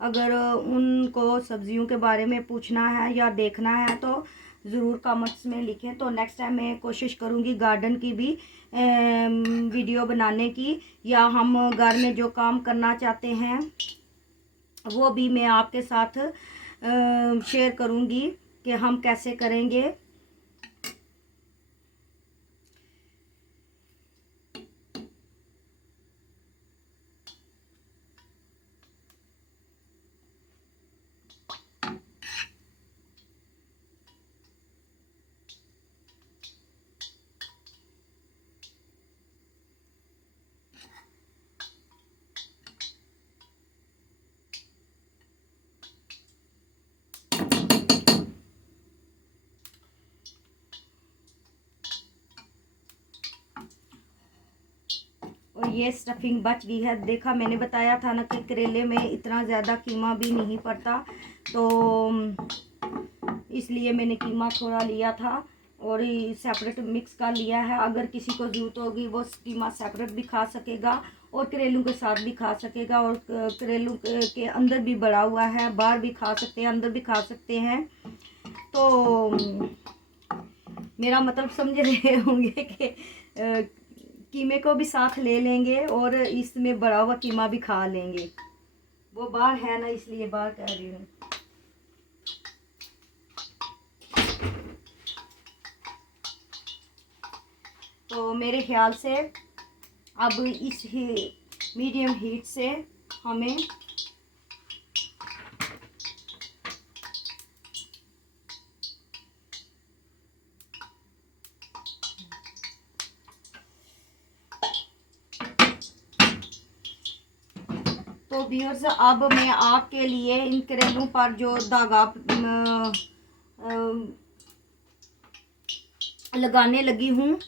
अगर उनको सब्जियों के बारे में पूछना है या देखना है तो ज़रूर कमेंट्स में लिखें। तो नेक्स्ट टाइम मैं कोशिश करूँगी गार्डन की भी वीडियो बनाने की, या हम घर में जो काम करना चाहते हैं वो भी मैं आपके साथ शेयर करूँगी कि हम कैसे करेंगे। और ये स्टफिंग बच गई है। देखा, मैंने बताया था ना कि करेले में इतना ज़्यादा कीमा भी नहीं पड़ता, तो इसलिए मैंने कीमा थोड़ा लिया था और सेपरेट मिक्स कर लिया है। अगर किसी को ज़रूरत होगी वो कीमा सेपरेट भी खा सकेगा और करेलों के साथ भी खा सकेगा। और करेलों के अंदर भी बड़ा हुआ है, बाहर भी खा सकते हैं, अंदर भी खा सकते हैं। तो मेरा मतलब समझ रहे होंगे कि कीमे को भी साथ ले लेंगे और इसमें बड़ा हुआ कीमा भी खा लेंगे। वो बाहर है ना, इसलिए बाहर कह रही हूँ। तो मेरे ख्याल से अब इस मीडियम हीट से हमें तो व्यूअर्स, अब मैं आपके लिए इन करेलों पर जो धागा लगाने लगी हूँ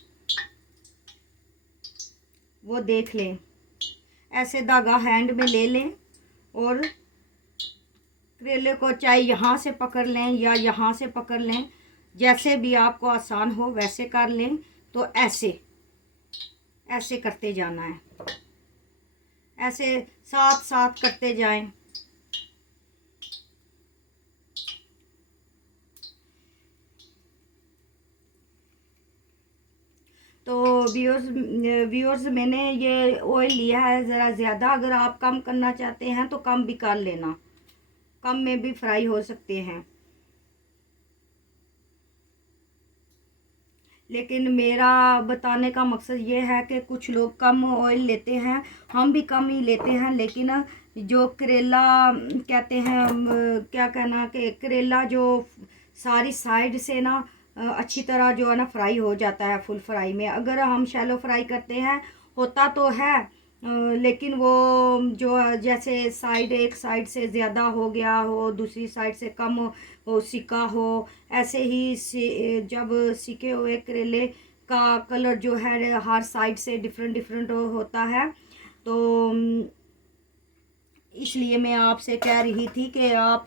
वो देख लें। ऐसे धागा हैंड में ले लें और करेले को चाहे यहाँ से पकड़ लें या यहाँ से पकड़ लें, जैसे भी आपको आसान हो वैसे कर लें। तो ऐसे ऐसे करते जाना है, ऐसे साथ साथ करते जाएं। तो व्यूअर्स मैंने ये ऑयल लिया है ज़रा ज़्यादा। अगर आप कम करना चाहते हैं तो कम भी कर लेना, कम में भी फ्राई हो सकते हैं। लेकिन मेरा बताने का मकसद ये है कि कुछ लोग कम ऑयल लेते हैं, हम भी कम ही लेते हैं। लेकिन जो करेला कहते हैं, क्या कहना कि करेला जो सारी साइड से ना अच्छी तरह जो है ना फ्राई हो जाता है फुल फ्राई में। अगर हम शैलो फ्राई करते हैं होता तो है, लेकिन वो जो जैसे साइड एक साइड से ज़्यादा हो गया हो, दूसरी साइड से कम हो, सिका हो, ऐसे ही जब सिके हुए करेले का कलर जो है हर साइड से डिफरेंट डिफरेंट होता है। तो इसलिए मैं आपसे कह रही थी कि आप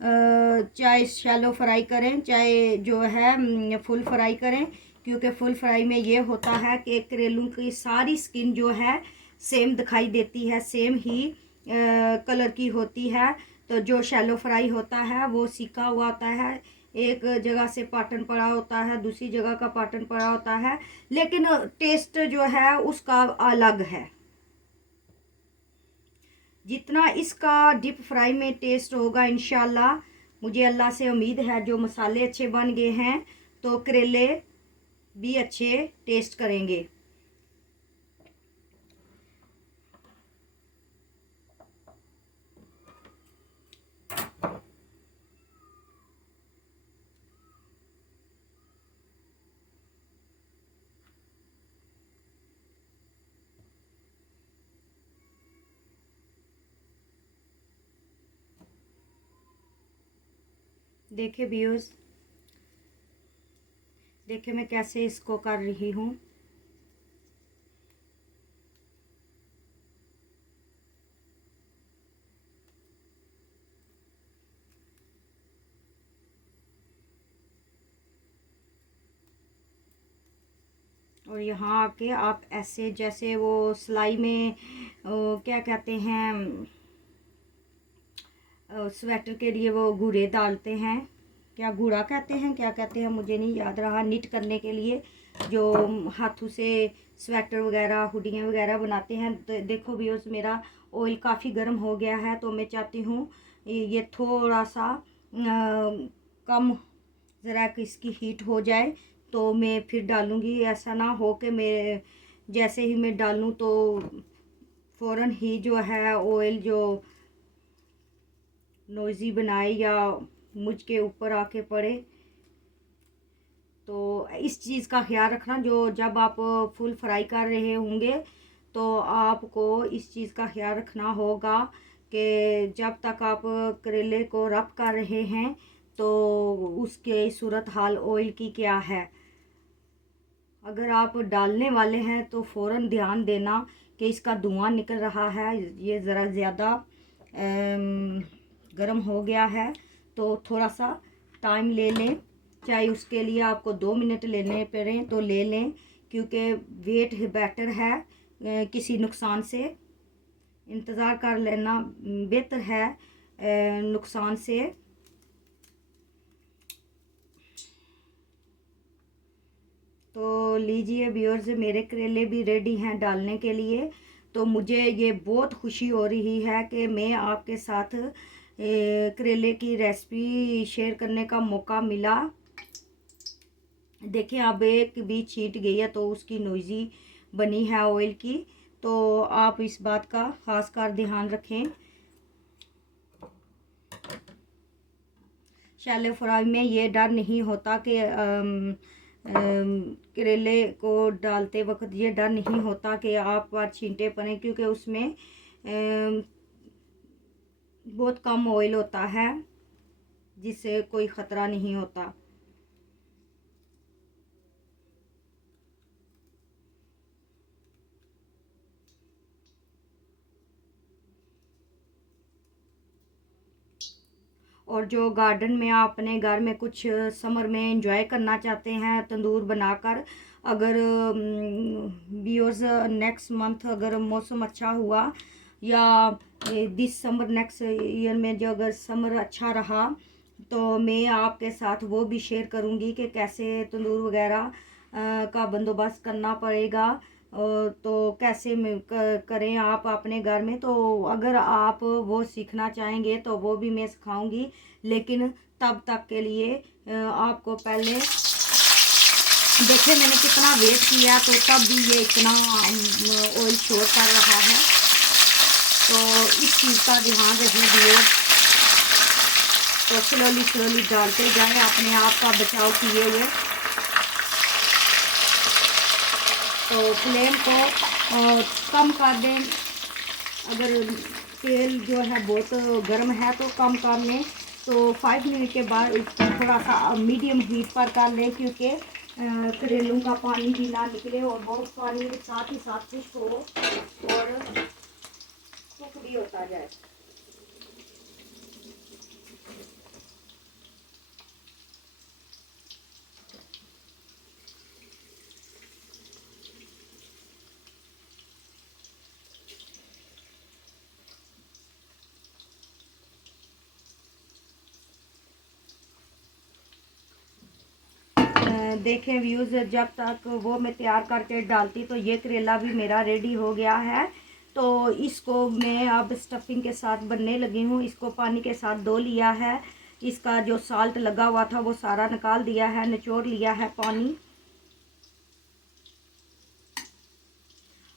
चाहे शैलो फ्राई करें चाहे जो है फुल फ्राई करें, क्योंकि फुल फ्राई में ये होता है कि करेलों की सारी स्किन जो है सेम दिखाई देती है, सेम ही कलर की होती है। तो जो शैलो फ्राई होता है वो सिका हुआ होता है, एक जगह से पाटन पड़ा होता है, दूसरी जगह का पाटन पड़ा होता है, लेकिन टेस्ट जो है उसका अलग है। जितना इसका डीप फ्राई में टेस्ट होगा इंशाल्लाह, मुझे अल्लाह से उम्मीद है जो मसाले अच्छे बन गए हैं तो करेले भी अच्छे टेस्ट करेंगे। देखे व्यूअर्स, देखे मैं कैसे इसको कर रही हूँ। और यहाँ आके आप ऐसे जैसे वो सिलाई में क्या कहते हैं, स्वेटर के लिए वो घूरे डालते हैं, क्या घूरा कहते हैं, क्या कहते हैं मुझे नहीं याद रहा, निट करने के लिए जो हाथों से स्वेटर वगैरह हुडियाँ वगैरह बनाते हैं। देखो व्यूअर्स, मेरा ऑयल काफ़ी गर्म हो गया है, तो मैं चाहती हूँ ये थोड़ा सा कम ज़रा इसकी हीट हो जाए तो मैं फिर डालूँगी। ऐसा ना हो कि मैं जैसे ही मैं डालूँ तो फ़ौरन ही जो है ऑयल जो नोइज़ी बनाए या मुझ के ऊपर आके पड़े। तो इस चीज़ का ख्याल रखना, जो जब आप फुल फ्राई कर रहे होंगे तो आपको इस चीज़ का ख्याल रखना होगा कि जब तक आप करेले को रब कर रहे हैं तो उसके सूरत हाल ऑयल की क्या है। अगर आप डालने वाले हैं तो फ़ौरन ध्यान देना कि इसका धुआं निकल रहा है, ये ज़रा ज़्यादा गर्म हो गया है, तो थोड़ा सा टाइम ले लें। चाहे उसके लिए आपको 2 मिनट लेने पड़े तो ले लें, क्योंकि वेट बेटर है किसी नुकसान से। इंतज़ार कर लेना बेहतर है नुकसान से। तो लीजिए व्यूअर्स, मेरे करेले भी रेडी हैं डालने के लिए। तो मुझे ये बहुत खुशी हो रही है कि मैं आपके साथ करेले की रेसिपी शेयर करने का मौका मिला। देखिए अब एक भी छीट गई है तो उसकी नोइज़ी बनी है ऑयल की, तो आप इस बात का खास कर ध्यान रखें। शैलो फ्राई में ये डर नहीं होता कि करेले को डालते वक्त ये डर नहीं होता कि आप पर छींटे पड़े, क्योंकि उसमें बहुत कम ऑयल होता है जिससे कोई ख़तरा नहीं होता। और जो गार्डन में आप अपने घर में कुछ समर में एंजॉय करना चाहते हैं तंदूर बनाकर, अगर व्यूअर्स नेक्स्ट मंथ अगर मौसम अच्छा हुआ या दिस समर नेक्स्ट ईयर में जो अगर समर अच्छा रहा तो मैं आपके साथ वो भी शेयर करूँगी कि कैसे तंदूर वगैरह का बंदोबस्त करना पड़ेगा। तो कैसे करें आप अपने घर में। तो अगर आप वो सीखना चाहेंगे तो वो भी मैं सिखाऊंगी, लेकिन तब तक के लिए आपको पहले देखिए मैंने कितना वेट किया तो तब भी ये इतना ऑयल शोर कर रहा है। तो इस चीज़ का ध्यान रखना दिए, तो स्लोली डालते जाएं अपने आप का बचाव किए हुए। तो फ्लेम को कम कर दें। अगर तेल जो है बहुत गर्म है तो कम कर लें। तो 5 मिनट के बाद इसको थोड़ा सा मीडियम हीट पर कर लें, क्योंकि करेलों का पानी भी ना निकले और बहुत पानी साथ ही साथ खुश्क हो और कुक भी होता जाए। देखें व्यूज़, जब तक वो मैं तैयार करके डालती तो ये करेला भी मेरा रेडी हो गया है। तो इसको मैं अब स्टफिंग के साथ बनने लगी हूँ। इसको पानी के साथ धो लिया है, इसका जो साल्ट लगा हुआ था वो सारा निकाल दिया है, निचोड़ लिया है पानी।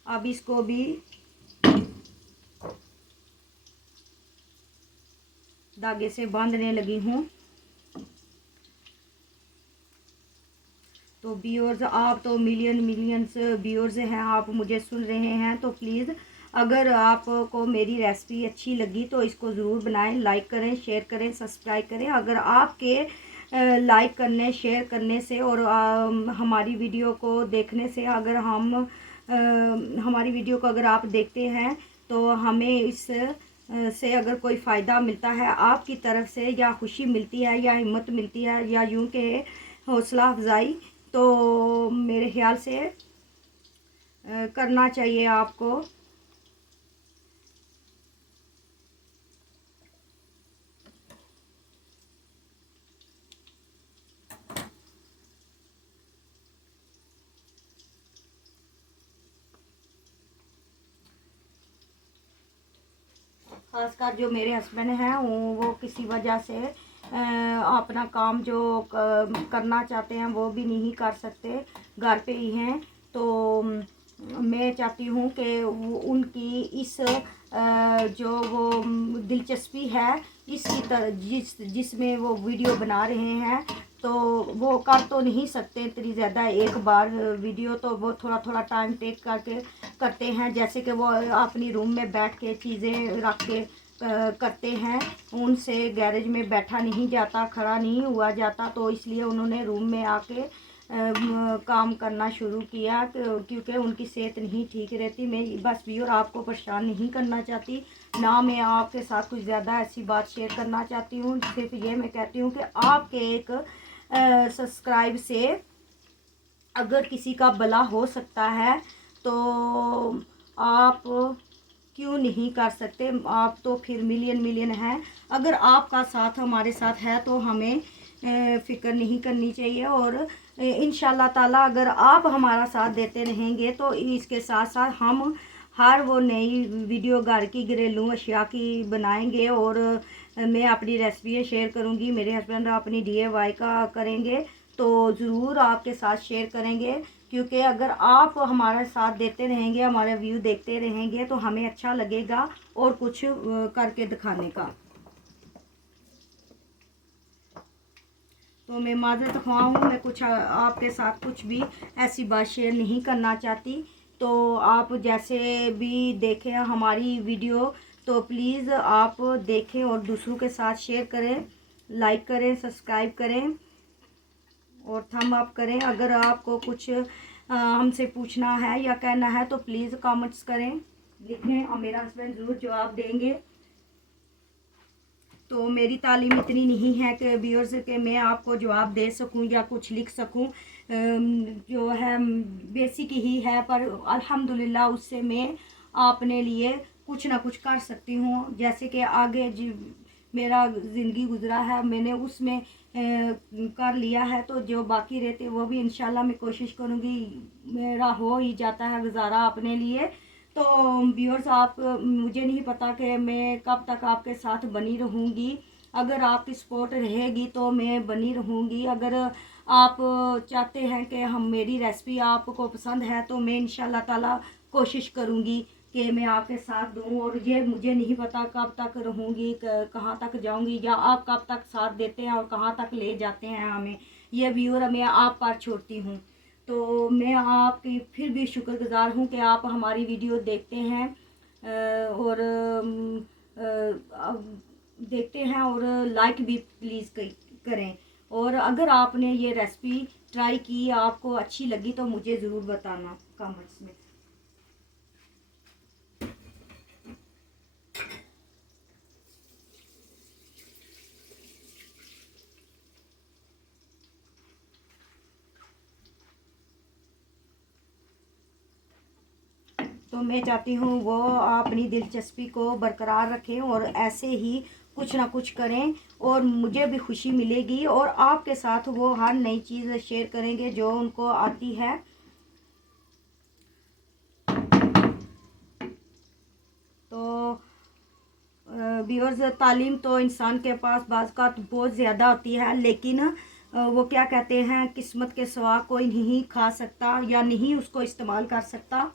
अब इसको भी धागे से बांधने लगी हूँ। तो व्यूअर्स, आप तो मिलियंस व्यूअर्स हैं, आप मुझे सुन रहे हैं, तो प्लीज़ अगर आपको मेरी रेसिपी अच्छी लगी तो इसको ज़रूर बनाएं, लाइक करें, शेयर करें, सब्सक्राइब करें। अगर आपके लाइक करने, शेयर करने से और हमारी वीडियो को देखने से, अगर हमारी वीडियो को अगर आप देखते हैं तो हमें इस से अगर कोई फ़ायदा मिलता है आपकी तरफ से, या खुशी मिलती है या हिम्मत मिलती है या यूं के हौसला अफजाई, तो मेरे ख्याल से करना चाहिए आपको। खासकर जो मेरे हस्बैंड हैं वो किसी वजह से अपना काम जो करना चाहते हैं वो भी नहीं कर सकते, घर पे ही हैं। तो मैं चाहती हूँ कि उनकी इस जो वो दिलचस्पी है इसकी जिसमें वो वीडियो बना रहे हैं, तो वो कर तो नहीं सकते इतनी ज़्यादा एक बार वीडियो, तो वो थोड़ा थोड़ा टाइम टेक करके करते हैं। जैसे कि वो अपनी रूम में बैठ के चीज़ें रख के करते हैं, उनसे गैरेज में बैठा नहीं जाता, खड़ा नहीं हुआ जाता, तो इसलिए उन्होंने रूम में आके काम करना शुरू किया क्योंकि उनकी सेहत नहीं ठीक रहती। मैं बस भी और आपको परेशान नहीं करना चाहती, ना मैं आपके साथ कुछ ज़्यादा ऐसी बात शेयर करना चाहती हूँ। सिर्फ ये मैं कहती हूँ कि आपके एक सब्सक्राइब से अगर किसी का भला हो सकता है तो आप क्यों नहीं कर सकते। आप तो फिर मिलियन मिलियन हैं। अगर आपका साथ हमारे साथ है तो हमें फ़िक्र नहीं करनी चाहिए। और इंशाल्लाह ताला अगर आप हमारा साथ देते रहेंगे तो इसके साथ साथ हम हर वो नई वीडियो घर की घरेलू अशिया की बनाएंगे, और मैं अपनी रेसिपी शेयर करूंगी, मेरे हस्बैंड अपनी DIY का करेंगे, तो ज़रूर आपके साथ शेयर करेंगे। क्योंकि अगर आप हमारा साथ देते रहेंगे, हमारे व्यू देखते रहेंगे, तो हमें अच्छा लगेगा और कुछ करके दिखाने का। तो मैं माज़रत ख़्वाह हूँ, मैं कुछ आपके साथ कुछ भी ऐसी बात शेयर नहीं करना चाहती। तो आप जैसे भी देखें हमारी वीडियो तो प्लीज़ आप देखें और दूसरों के साथ शेयर करें, लाइक करें, सब्सक्राइब करें और थंब अप करें। अगर आपको कुछ हमसे पूछना है या कहना है तो प्लीज़ कमेंट्स करें, लिखें और मेरा हस्बैंड ज़रूर जवाब देंगे। तो मेरी तालीम इतनी नहीं है कि व्यूअर्स के मैं आपको जवाब दे सकूं या कुछ लिख सकूं, जो है बेसिक ही है, पर अल्हम्दुलिल्लाह उससे मैं अपने लिए कुछ ना कुछ कर सकती हूं। जैसे कि आगे जी मेरा ज़िंदगी गुजरा है मैंने उसमें कर लिया है, तो जो बाकी रहते वो भी इंशाल्लाह मैं कोशिश करूँगी, मेरा हो ही जाता है गुजारा अपने लिए। तो व्यूअर्स आप मुझे नहीं पता कि मैं कब तक आपके साथ बनी रहूँगी। अगर आपकी सपोर्ट रहेगी तो मैं बनी रहूँगी। अगर आप चाहते हैं कि हम मेरी रेसिपी आपको पसंद है तो मैं इंशाल्लाह ताला कोशिश करूँगी कि मैं आपके साथ दूँ। और ये मुझे नहीं पता कब तक रहूँगी, कहाँ तक जाऊँगी, या आप कब तक साथ देते हैं और कहाँ तक ले जाते हैं हमें, ये व्यूअर मैं आप पर छोड़ती हूँ। तो मैं आपकी फिर भी शुक्रगुजार हूँ कि आप हमारी वीडियो देखते हैं और देखते हैं और लाइक भी प्लीज़ करें। और अगर आपने ये रेसिपी ट्राई की, आपको अच्छी लगी, तो मुझे ज़रूर बताना कमेंट्स में। तो मैं चाहती हूँ वो अपनी दिलचस्पी को बरकरार रखें और ऐसे ही कुछ ना कुछ करें, और मुझे भी खुशी मिलेगी। और आपके साथ वो हर नई चीज़ शेयर करेंगे जो उनको आती है। तो व्यूअर्स, तालीम तो इंसान के पास बाज़ का बहुत ज़्यादा होती है, लेकिन वो क्या कहते हैं, किस्मत के सिवा कोई नहीं खा सकता या नहीं उसको इस्तेमाल कर सकता।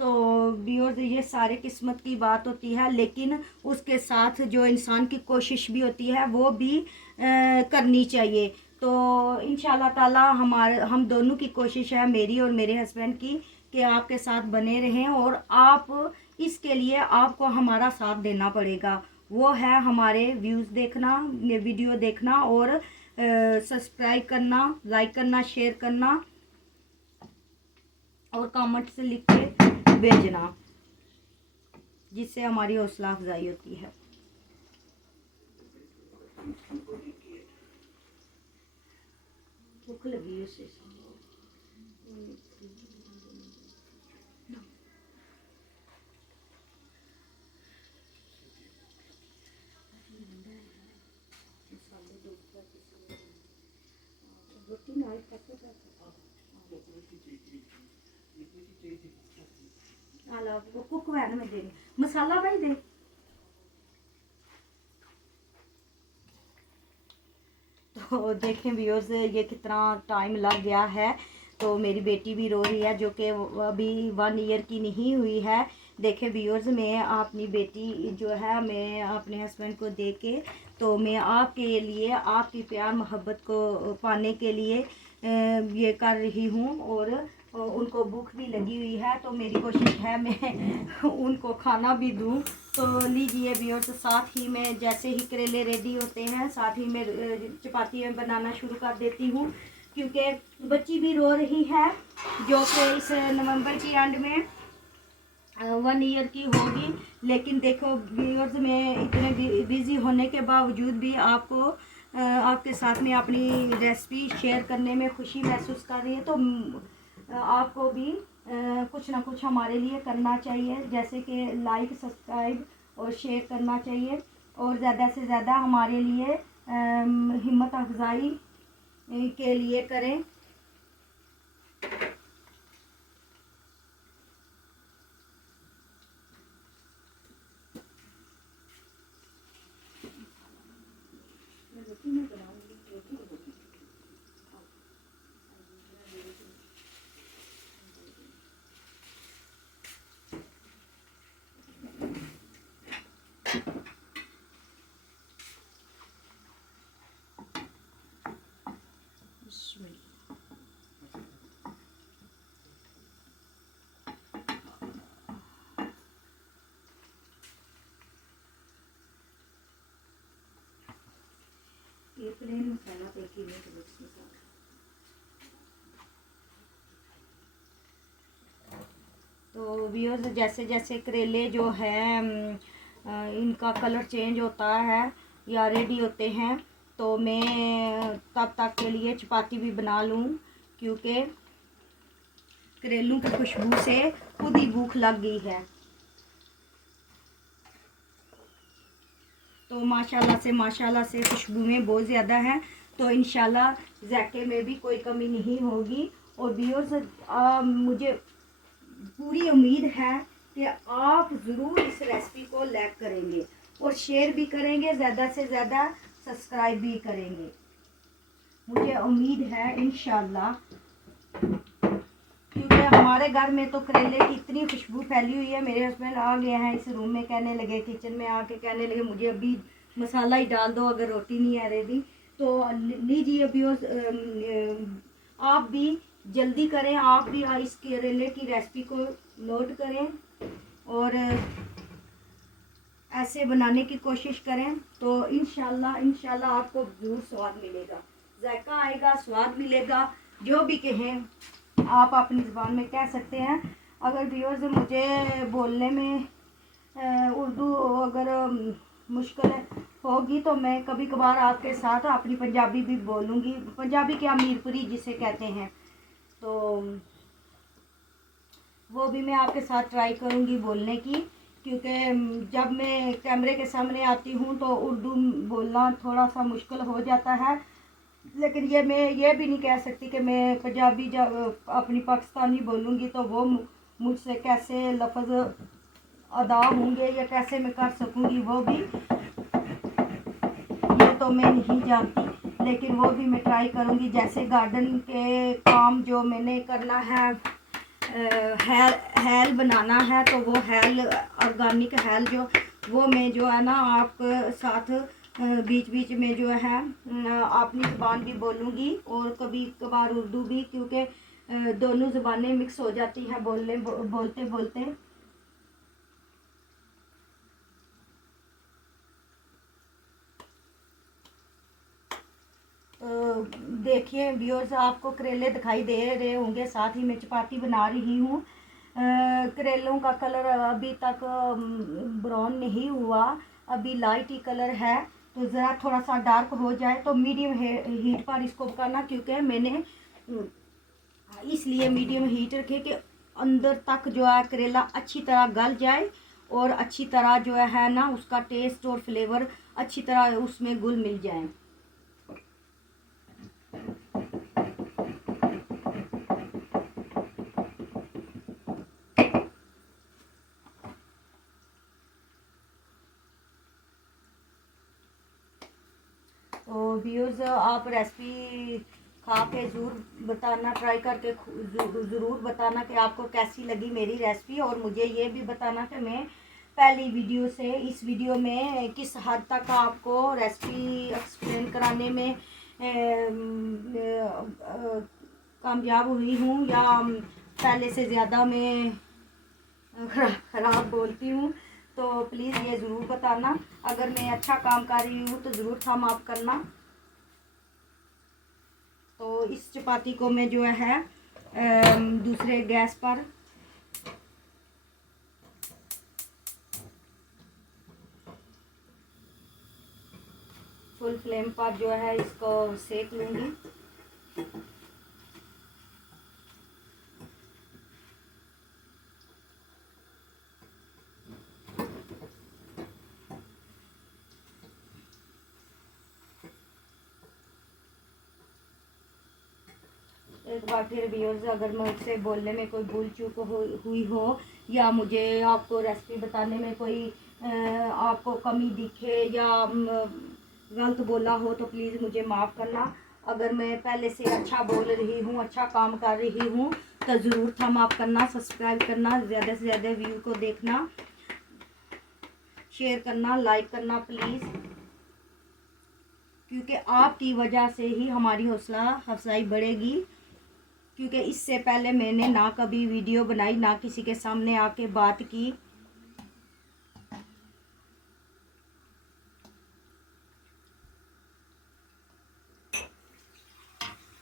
तो व्यूअर्स, ये सारे किस्मत की बात होती है, लेकिन उसके साथ जो इंसान की कोशिश भी होती है वो भी करनी चाहिए। तो इंशाल्लाह ताला हम दोनों की कोशिश है, मेरी और मेरे हस्बैंड की, कि आपके साथ बने रहें। और आप इसके लिए आपको हमारा साथ देना पड़ेगा, वो है हमारे व्यूज़ देखना, वीडियो देखना और सब्सक्राइब करना, लाइक करना, शेयर करना और कमेंट से लिख के भेजना, जिससे हमारी हौसला अफजाई होती है। भूख लगी है उसे। वो कुक वैन में दे मसाला भाई दे। तो देखें व्यूअर्स ये कितना टाइम लग गया है। तो मेरी बेटी भी रो रही है जो कि अभी 1 ईयर की नहीं हुई है। देखें व्यूअर्स मैं अपनी बेटी जो है मैं अपने हस्बैंड को दे के तो मैं आपके लिए आपकी प्यार मोहब्बत को पाने के लिए ये कर रही हूँ। और उनको भूख भी लगी हुई है तो मेरी कोशिश है मैं उनको खाना भी दूँ। तो लीजिए व्यूअर्स साथ ही में जैसे ही करेले रेडी होते हैं साथ ही मैं चपाती बनाना शुरू कर देती हूँ क्योंकि बच्ची भी रो रही है जो कि इस नवंबर की एंड में 1 ईयर की होगी। लेकिन देखो व्यूअर्स मैं इतने बिजी होने के बावजूद भी आपको आपके साथ में अपनी रेसिपी शेयर करने में खुशी महसूस कर रही है। तो आपको भी कुछ ना कुछ हमारे लिए करना चाहिए जैसे कि लाइक सब्सक्राइब और शेयर करना चाहिए और ज़्यादा से ज़्यादा हमारे लिए हिम्मत अफजाई के लिए करें। ये प्लेन मसाला देखिए मिक्स मसाला। तो व्यूअर्स जैसे जैसे करेले जो है इनका कलर चेंज होता है या रेडी होते हैं तो मैं तब तक के लिए चपाती भी बना लूँ क्योंकि करेलों की खुशबू से खुद ही भूख लग गई है। तो माशाल्लाह से खुशबू में बहुत ज़्यादा है तो इंशाल्लाह जायके में भी कोई कमी नहीं होगी। और व्यूअर्स मुझे पूरी उम्मीद है कि आप ज़रूर इस रेसिपी को लाइक करेंगे और शेयर भी करेंगे, ज़्यादा से ज़्यादा सब्सक्राइब भी करेंगे। मुझे उम्मीद है इंशाल्लाह क्योंकि हमारे घर में तो करेले की इतनी खुशबू फैली हुई है। मेरे हस्बैंड आ गए हैं इस रूम में, कहने लगे किचन में आके कहने लगे मुझे अभी मसाला ही डाल दो अगर रोटी नहीं है रेडी। तो लीजिए अभी आप भी जल्दी करें, आप भी इस करेले की रेसिपी को नोट करें और ऐसे बनाने की कोशिश करें तो इंशाल्लाह आपको ज़रूर स्वाद मिलेगा, जायका आएगा, स्वाद मिलेगा। जो भी कहें आप अपनी ज़ुबान में कह सकते हैं। अगर व्यूअर्स मुझे बोलने में उर्दू अगर मुश्किल होगी तो मैं कभी कभार आपके साथ अपनी पंजाबी भी बोलूँगी, पंजाबी क्या मीरपुरी जिसे कहते हैं, तो वो भी मैं आपके साथ ट्राई करूँगी बोलने की। क्योंकि जब मैं कैमरे के सामने आती हूँ तो उर्दू बोलना थोड़ा सा मुश्किल हो जाता है। लेकिन मैं ये भी नहीं कह सकती कि मैं पंजाबी जब अपनी पाकिस्तानी बोलूँगी तो वो मुझसे कैसे लफ्ज़ अदा होंगे या कैसे मैं कर सकूँगी वो भी ये तो मैं नहीं जानती। लेकिन वो भी मैं ट्राई करूँगी। जैसे गार्डन के काम जो मैंने करना है, हेल बनाना है तो वो हेल ऑर्गेनिक हेल वो मैं जो है ना आपके साथ बीच बीच में जो है अपनी ज़ुबान भी बोलूँगी और कभी कभार उर्दू भी, क्योंकि दोनों ज़ुबानें मिक्स हो जाती हैं बोलते बोलते। देखिए व्यूअर्स आपको करेले दिखाई दे रहे होंगे, साथ ही मैं चपाती बना रही हूँ। करेलों का कलर अभी तक ब्राउन नहीं हुआ, अभी लाइट ही कलर है। तो ज़रा थोड़ा सा डार्क हो जाए तो मीडियम हीट पर इसको पकाना, क्योंकि मैंने इसलिए मीडियम हीट रखे कि अंदर तक जो है करेला अच्छी तरह गल जाए और अच्छी तरह जो है ना उसका टेस्ट और फ्लेवर अच्छी तरह उसमें घुल मिल जाए। तो व्यूअर्स आप रेसिपी खा के ज़रूर बताना, ट्राई करके ज़रूर बताना कि आपको कैसी लगी मेरी रेसिपी। और मुझे ये भी बताना कि मैं पहली वीडियो से इस वीडियो में किस हद तक आपको रेसिपी एक्सप्लेन कराने में कामयाब हुई हूँ, या पहले से ज़्यादा मैं खराब बोलती हूँ। तो प्लीज़ ये ज़रूर बताना। अगर मैं अच्छा काम कर रही हूँ तो ज़रूर थम अप करना। तो इस चपाती को मैं जो है दूसरे गैस पर फुल फ्लेम पर जो है इसको सेक लूँगी। एक बार फिर व्यूअर्स, अगर मुझसे बोलने में कोई भूल चूक हुई हो, या मुझे आपको रेसिपी बताने में कोई आपको कमी दिखे, या गलत बोला हो, तो प्लीज़ मुझे माफ़ करना। अगर मैं पहले से अच्छा बोल रही हूँ, अच्छा काम कर रही हूँ, तो ज़रूर थम अप करना, सब्सक्राइब करना, ज़्यादा से ज़्यादा व्यू को देखना, शेयर करना, लाइक करना प्लीज़, क्योंकि आपकी वजह से ही हमारी हौसला अफजाई बढ़ेगी। क्योंकि इससे पहले मैंने ना कभी वीडियो बनाई, ना किसी के सामने आके बात की।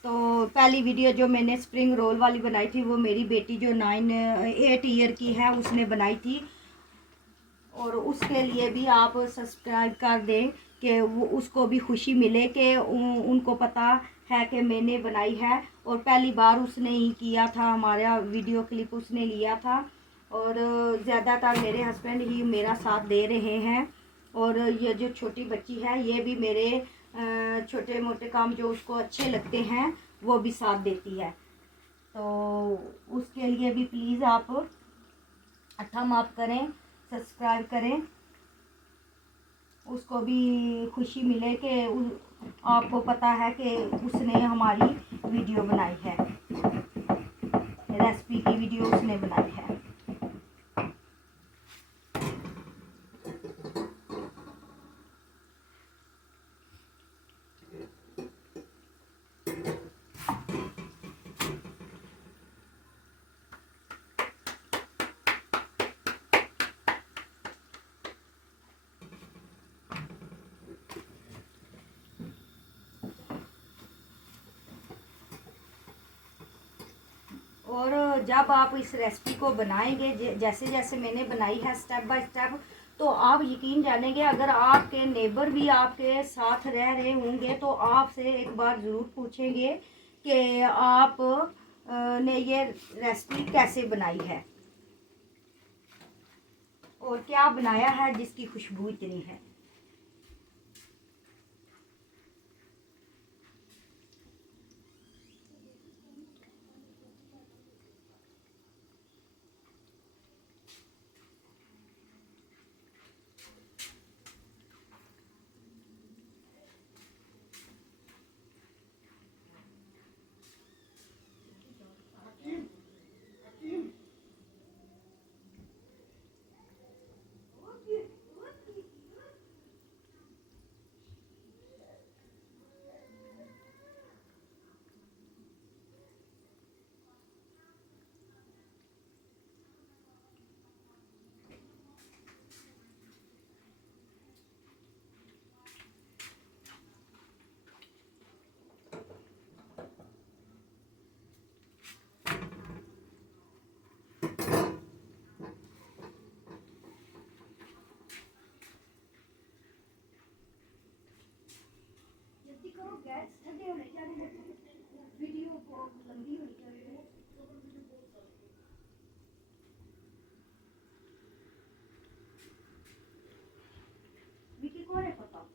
तो पहली वीडियो जो मैंने स्प्रिंग रोल वाली बनाई थी, वो मेरी बेटी जो 8 ईयर की है उसने बनाई थी। और उसके लिए भी आप सब्सक्राइब कर दें कि वो उसको भी खुशी मिले कि उनको पता है कि मैंने बनाई है। और पहली बार उसने ही किया था, हमारा वीडियो क्लिप उसने लिया था। और ज़्यादातर मेरे हस्बैंड ही मेरा साथ दे रहे हैं। और ये जो छोटी बच्ची है, ये भी मेरे छोटे मोटे काम जो उसको अच्छे लगते हैं वो भी साथ देती है। तो उसके लिए भी प्लीज़ आप थम अप करें, सब्सक्राइब करें, उसको भी खुशी मिले कि आपको पता है कि उसने हमारी वीडियो बनाई है, रेसिपी की वीडियो उसने बनाई है। और जब आप इस रेसिपी को बनाएंगे जैसे जैसे मैंने बनाई है स्टेप बाय स्टेप, तो आप यकीन जानेंगे, अगर आपके नेबर भी आपके साथ रह रहे होंगे तो आपसे एक बार ज़रूर पूछेंगे कि आप ने ये रेसिपी कैसे बनाई है और क्या बनाया है जिसकी खुशबू इतनी है। जल्दी करो, गैस ठंडे होने जा रहे हैं, वीडियो बहुत लंबी होनी चाहिए। विकी कौन है पता?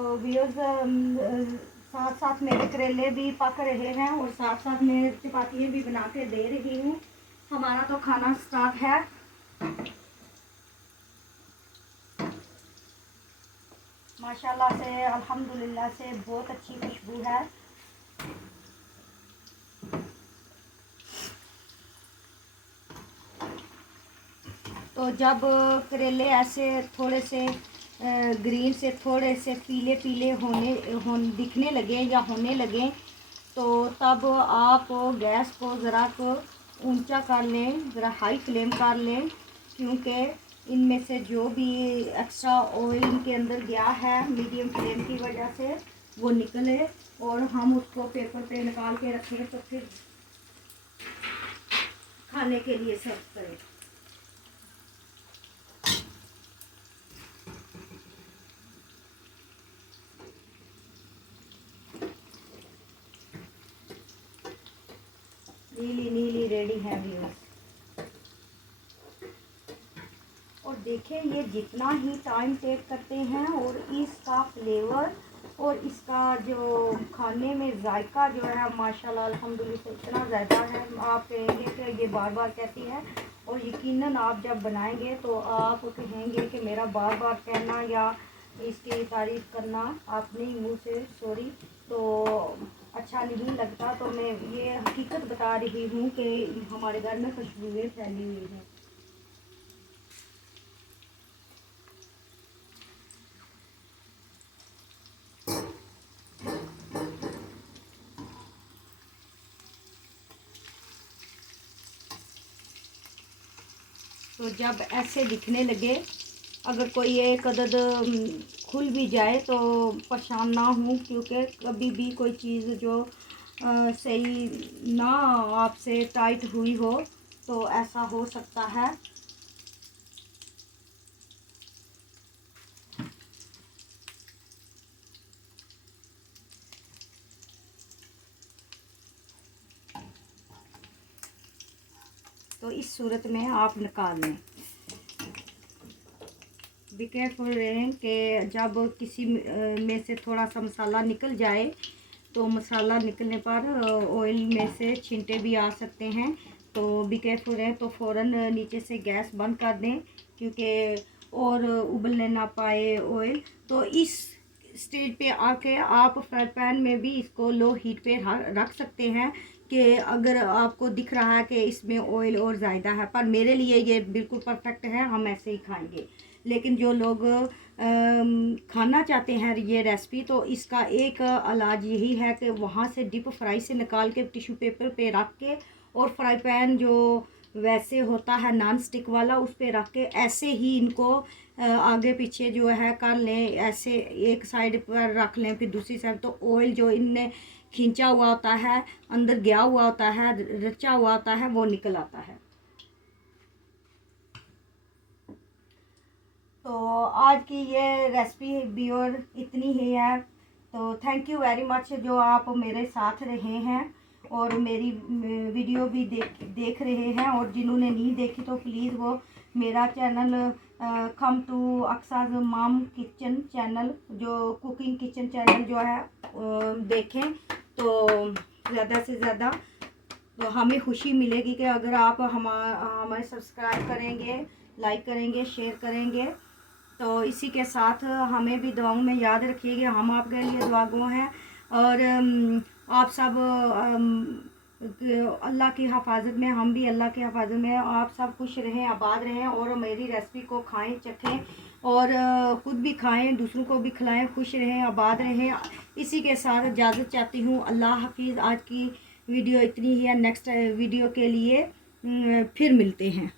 तो व्यूअर्स साथ साथ मेरे करेले भी पक रहे हैं और साथ साथ मैं चपातियाँ भी बना के दे रही हूँ। हमारा तो खाना स्टार्ट है। माशाल्लाह से अल्हम्दुलिल्लाह से बहुत अच्छी खुशबू है। तो जब करेले ऐसे थोड़े से ग्रीन से थोड़े से पीले पीले दिखने लगे या होने लगे, तो तब आप गैस को ज़रा को ऊंचा कर लें, ज़रा हाई फ्लेम कर लें, क्योंकि इनमें से जो भी एक्स्ट्रा ऑयल इनके अंदर गया है मीडियम फ्लेम की वजह से वो निकले और हम उसको पेपर पे निकाल के रखें तो फिर खाने के लिए सर्व करें। नीली नीली रेडी है व्यूअर्स। और देखें ये जितना ही टाइम टेक करते हैं और इसका फ्लेवर और इसका जो खाने में जायका जो है माशाल्लाह अल्हम्दुलिल्लाह इतना ज़्यादा है। आप कहेंगे कि ये बार बार कहती है, और यकीनन आप जब बनाएंगे तो आप कहेंगे कि मेरा बार बार कहना या इसकी तारीफ़ करना अपने मुँह से सॉरी तो अच्छा नहीं लगता। तो मैं ये हकीकत बता रही हूँ कि हमारे घर में खुशबुएं फैली हुई हैं। तो जब ऐसे दिखने लगे, अगर कोई एक अदद खुल भी जाए तो परेशान ना हूँ, क्योंकि कभी भी कोई चीज़ जो सही ना आपसे टाइट हुई हो तो ऐसा हो सकता है। तो इस सूरत में आप निकाल लें। बी केयरफुल रहें कि जब किसी में से थोड़ा सा मसाला निकल जाए तो मसाला निकलने पर ऑयल में से छींटे भी आ सकते हैं। तो बी केयरफुल रहें, तो फ़ौरन नीचे से गैस बंद कर दें, क्योंकि और उबलने ना पाए ऑयल। तो इस स्टेज पे आके आप फ्राई पैन में भी इसको लो हीट पे रख सकते हैं कि अगर आपको दिख रहा है कि इसमें ऑयल और ज़्यादा है, पर मेरे लिए ये बिल्कुल परफेक्ट है, हम ऐसे ही खाएंगे। लेकिन जो लोग खाना चाहते हैं ये रेसिपी, तो इसका एक इलाज यही है कि वहाँ से डीप फ्राई से निकाल के टिश्यू पेपर पे रख के और फ्राई पैन जो वैसे होता है नॉन स्टिक वाला उस पे रख के ऐसे ही इनको आगे पीछे जो है कर लें। ऐसे एक साइड पर रख लें, फिर दूसरी साइड, तो ऑयल जो इनने खींचा हुआ होता है, अंदर गया हुआ होता है, रचा हुआ होता है, वो निकल आता है। तो आज की ये रेसिपी व्यूअर इतनी ही है। तो थैंक यू वेरी मच जो आप मेरे साथ रहे हैं और मेरी वीडियो भी देख रहे हैं, और जिन्होंने नहीं देखी तो प्लीज़ वो मेरा चैनल कम टू अक्साज माम किचन चैनल, जो कुकिंग किचन चैनल जो है देखें, तो ज़्यादा से ज़्यादा तो हमें खुशी मिलेगी कि अगर आप हमारे सब्सक्राइब करेंगे, लाइक करेंगे, शेयर करेंगे। तो इसी के साथ हमें भी दुआओं में याद रखिएगा, हम आपके लिए दुआगो हैं। और आप सब अल्लाह की हिफाजत में, हम भी अल्लाह की हिफाजत में। आप सब खुश रहें, आबाद रहें और मेरी रेसिपी को खाएं, चखें और ख़ुद भी खाएं, दूसरों को भी खिलाएं। खुश रहें, आबाद रहें। इसी के साथ इजाज़त चाहती हूँ। अल्लाह हाफिज़। आज की वीडियो इतनी ही है। नेक्स्ट वीडियो के लिए फिर मिलते हैं।